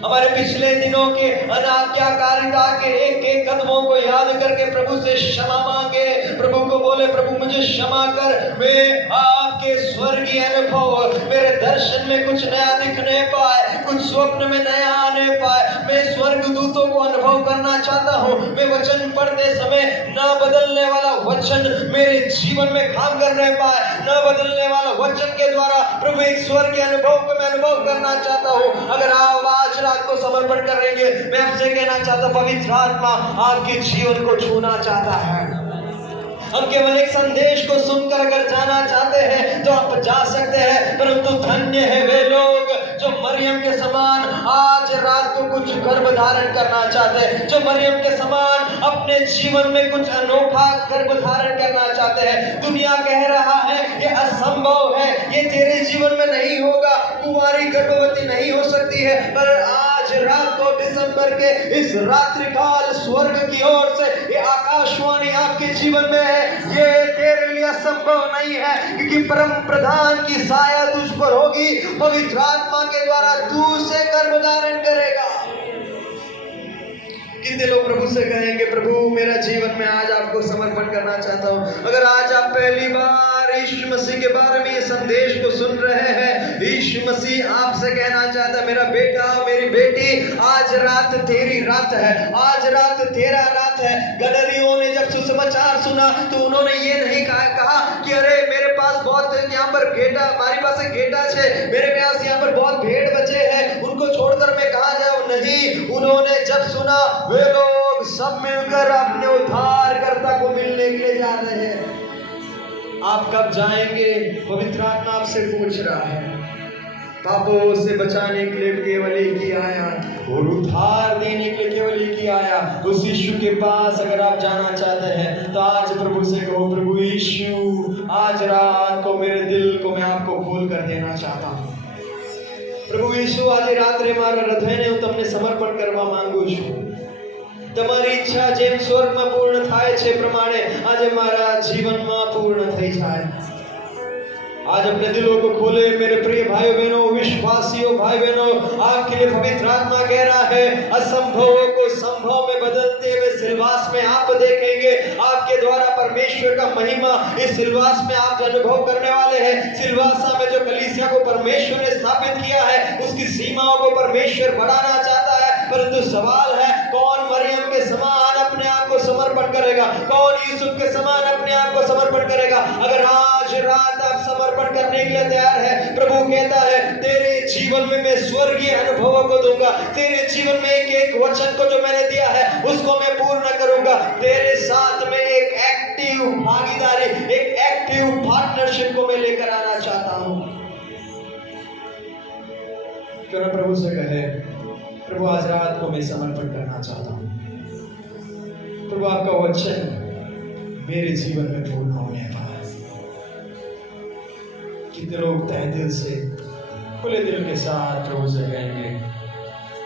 हमारे पिछले दिनों के अनाज्ञाकारिता के एक एक कदमों को याद करके प्रभु से क्षमा मांगे। प्रभु को बोले प्रभु मुझे क्षमा कर, मैं आपके स्वर्गीय अनुभव, मेरे दर्शन में कुछ नया दिखने पाए, कुछ स्वप्न में नया आने पाए। मैं स्वर्गदूतों को अनुभव करना चाहता हूँ। मैं वचन पढ़ते समय न बदलने वाला वचन मेरे जीवन में काम करने पाए, न बदलने वाला वचन के द्वारा प्रभु एक स्वर्गीय अनुभव को मैं अनुभव करना चाहता हूँ। अगर आप आज रात को समर्पण करेंगे, मैं आपसे कहना चाहता हूँ पवित्र आत्मा आपके जीवन को छूना चाहता है। हम केवल एक संदेश को सुनकर अगर जाना चाहते हैं तो आप जा सकते हैं, परंतु धन्य है वे लोग जो मरियम के समान आज रात को कुछ गर्भ धारण करना चाहते हैं, जो मरियम के समान अपने जीवन में कुछ अनोखा गर्भ धारण करना चाहते हैं। दुनिया कह रहा है ये असंभव है, ये तेरे जीवन में नहीं होगा, कुंवारी गर्भवती नहीं हो सकती है। पर आज रात को दिसंबर के इस रात्रिकाल स्वर्ग की ओर से ये आकाशवाणी आपके जीवन में है। ये तेरे लिए असंभव नहीं है, क्योंकि परम प्रधान की साया तुझ पर होगी, पवित्र आत्मा के द्वारा तू उसे गर्भ धारण करेगा। कितने लोग प्रभु से कहेंगे प्रभु मेरा जीवन में आज आपको समर्पण करना चाहता हूँ? अगर आज आप पहली बार परिवार यीशु मसीह के बारे में ये संदेश को सुन रहे हैं, यीशु मसीह आपसे कहना चाहता है, मेरा बेटा मेरी बेटी, आज रात तेरी रात है, आज रात तेरा रात है। गदरियों ने जब सुसमाचार सुना तो उन्होंने ये नहीं कहा कि अरे मेरे पास बहुत यहाँ पर घेटा, हमारी पास घेटा है, मेरे पास यहाँ पर बहुत भेड़ बचे हैं, उनको छोड़कर मैं कहाँ जाऊँ। नहीं, उन्होंने जब सुना वे लोग सब मिलकर अपने उद्धारकर्ता को मिलने के लिए जा रहे हैं। आप कब जाएंगे? पवित्र आत्मा आपसे पूछ रहा है। पापों से बचाने के लिए केवल एक ही आया और उद्धार देने के लिए केवल एक ही आया। उस यीशु के पास अगर आप जाना चाहते हैं तो आज प्रभु से कहो, प्रभु यीशु आज रात को मेरे दिल को मैं आपको खोल कर देना चाहता हूँ। प्रभु यीशु आज रात्रे मारा हृदयने હું તમને સમર્પણ કરવા માંગુ છું। તમારી ઈચ્છા જેમ સ્વર્ગમાં પૂર્ણ થાય છે પ્રમાણે આજે મારા જીવનમાં પૂર્ણ થઈ જાય। आज अपने दिलों को खोले मेरे प्रिय भाई बहनों, विश्वासियों भाई बहनों, आपके लिए पवित्र आत्मा कह रहा है, असंभवों को संभव में बदलते हुए सिलवास में आप देखेंगे। आपके द्वारा परमेश्वर का महिमा इस सिलवास में आप अनुभव करने वाले हैं। सिलवासा में जो कलीसिया को परमेश्वर ने स्थापित किया है, उसकी सीमाओं को परमेश्वर बढ़ाना चाहता है, परंतु सवाल है कौन मरियम के समान अपने आप को समर्पण करेगा, कौन यूसुफ के समान अपने आप को समर्पण करेगा। अगर आज रात आप समर्पण करने के लिए तैयार है, प्रभु कहता है तेरे जीवन में मैं स्वर्गीय अनुभवों को दूंगा, तेरे जीवन में एक एक वचन को जो मैंने दिया है उसको मैं पूर्ण करूंगा। तेरे साथ में एक एक्टिव भागीदारी, एक एक्टिव पार्टनरशिप को मैं लेकर आना चाहता हूं। क्यों ना प्रभु से कहे, प्रभु आज रात को मैं समर्पण करना चाहता हूं। प्रभु आपका वचन मेरे जीवन में पूर्ण होने पाए। कितने लोग तहे दिल से खुले दिल के साथ प्रभु से कहेंगे,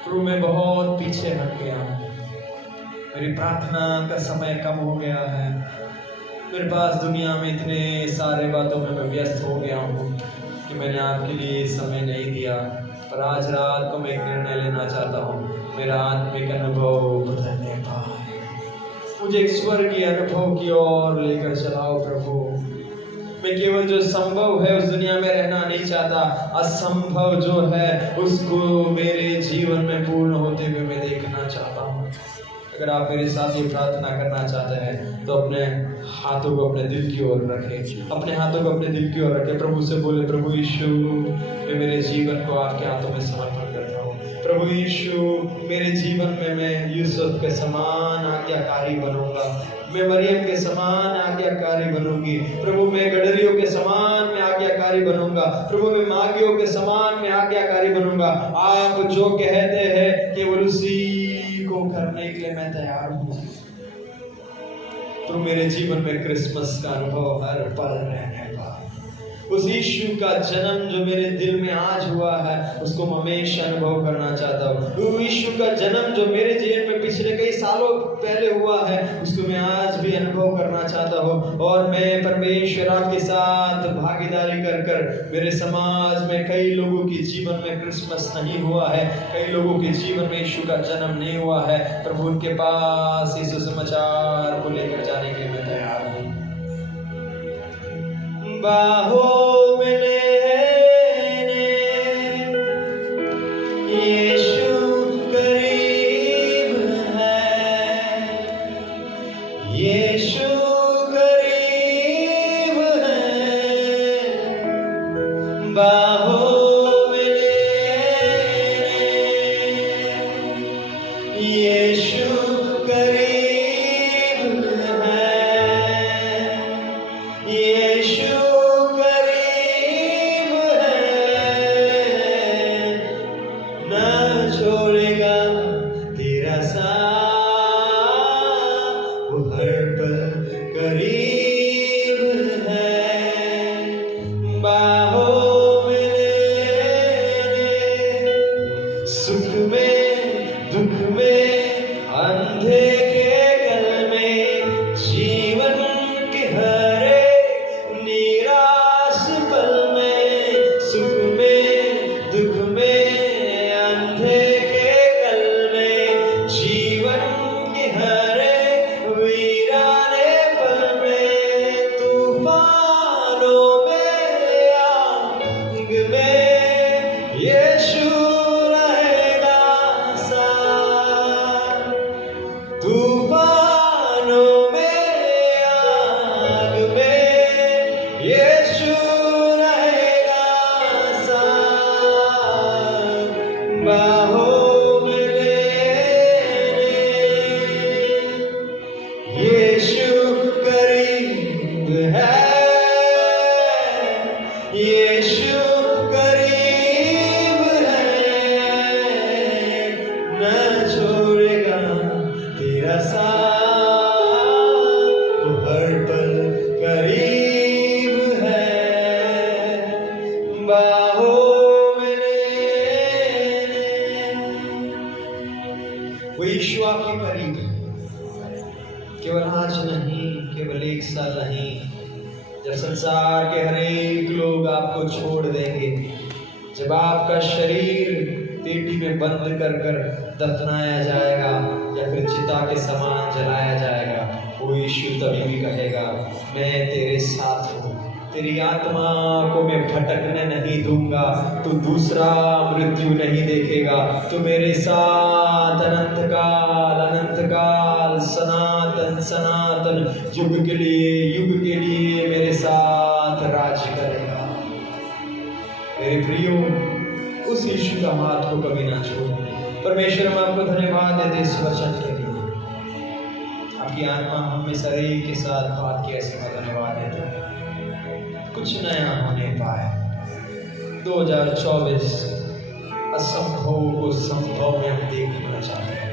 प्रभु मैं बहुत पीछे हट गया हूँ, मेरी प्रार्थना का समय कम हो गया है, मेरे पास दुनिया में इतने सारे बातों में मैं व्यस्त हो गया हूँ कि मैंने आपके लिए समय नहीं दिया। पर आज रात को मैं एक निर्णय लेना चाहता हूँ, मेरा आत्मिक अनुभव बदलने पाए, मुझे एक स्वर्गीय अनुभव की ओर लेकर चलाओ प्रभु। मैं केवल जो संभव है उस दुनिया में रहना नहीं चाहता, असंभव जो है उसको मेरे जीवन में पूर्ण होते हुए मैं देखना चाहता हूँ। अगर आप मेरे साथ ये प्रार्थना करना चाहते हैं तो अपने हाथों को अपने दिल की ओर रखें, अपने हाथों को अपने दिल की ओर रखें। प्रभु से बोले, प्रभु यीशु मैं मेरे जीवन को आपके हाथों में समर्पण करता हूँ। प्रभु यीशु मेरे जीवन में मैं यूसुफ के समान आज्ञाकारी बनूंगा, मैं मरियम के समान आज्ञाकारी बनूंगी। प्रभु मैं गडरियों के समान मैं आज्ञाकारी बनूंगा। प्रभु मैं मागियों के समान मैं आज्ञाकारी बनूंगा। आप जो कहते हैं केवल उसी को करने के लिए मैं तैयार हूँ। तो मेरे जीवन में क्रिसमस का अनुभव हर पल रहने का, उस यीशु का जन्म जो मेरे दिल में आज हुआ है उसको मैं हमेशा अनुभव करना चाहता हूँ। यीशु का जन्म जो मेरे जीवन में पिछले कई सालों पहले हुआ है उसको मैं आज भी अनुभव करना चाहता हूँ। और मैं परमेश्वर आपके साथ भागीदारी कर कर मेरे समाज में कई लोगों के जीवन में क्रिसमस नहीं हुआ है, कई लोगों के जीवन में यीशु का जन्म नहीं हुआ है, प्रभु उनके पास इस सुसमाचार को लेकर जाने के लिए मैं तैयार हूँ। बाहों में लेने यीशु करीब है, यीशु करीब है। बाहों में लेने यीशु करीब है, यीशु करीब मेरा साथ तो हर पल करीब है, बाहों में लेने। वो यीशु आपके करीब है, केवल आज नहीं, केवल एक साल नहीं, जब संसार के हर एक लोग आपको छोड़ देंगे, जब आपका शरीर पेटी में बंद कर कर दफनाया जाएगा या फिर चिता के समान जलाया जाएगा, वो यीशु तभी भी कहेगा, मैं तेरे साथ हूँ, तेरी आत्मा को मैं भटकने नहीं दूंगा, तू दूसरा मृत्यु नहीं देखेगा, तू मेरे साथ अनंत काल सनातन सनातन युग के लिए मेरे साथ राज करेगा। मेरे प्रियो, उस यीशु का हाथ को कभी ना छोड़ो। परमेश्वर, हम आपको धन्यवाद देते इस वचन के लिए। आपकी आत्मा हमेशा एक के साथ बात की, ऐसे में धन्यवाद देते हैं। कुछ नया होने पाए। 2024 असंभव को संभव में हम देखना चाहते हैं।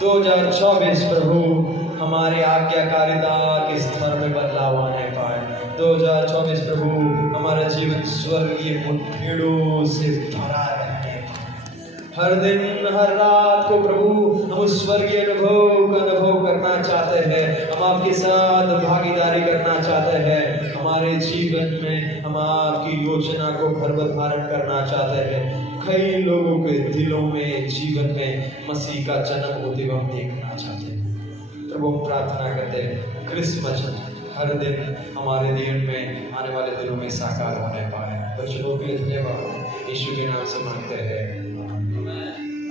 2024 प्रभु हमारे आज्ञाकारिता के स्तर में बदलाव आने पाए। 2024 प्रभु हमारा जीवन स्वर्गीय मुठभेड़ों से भरा रहने पाए। हर दिन हर रात को प्रभु हम उस स्वर्गीय अनुभव का अनुभव करना चाहते हैं। हम आपके साथ भागीदारी करना चाहते हैं। हमारे जीवन में हम आपकी योजना को गर्भ धारण करना चाहते हैं। कई लोगों के दिलों में, जीवन में मसीह का जन्म होते हुए हम देखना चाहते हैं। प्रभु हम प्रार्थना करते हैं क्रिसमस हर दिन हमारे जीवन में आने वाले दिनों में साकार होने पाए। बच्चों के लिए धन्यवाद, यीशु के नाम से मांगते हैं।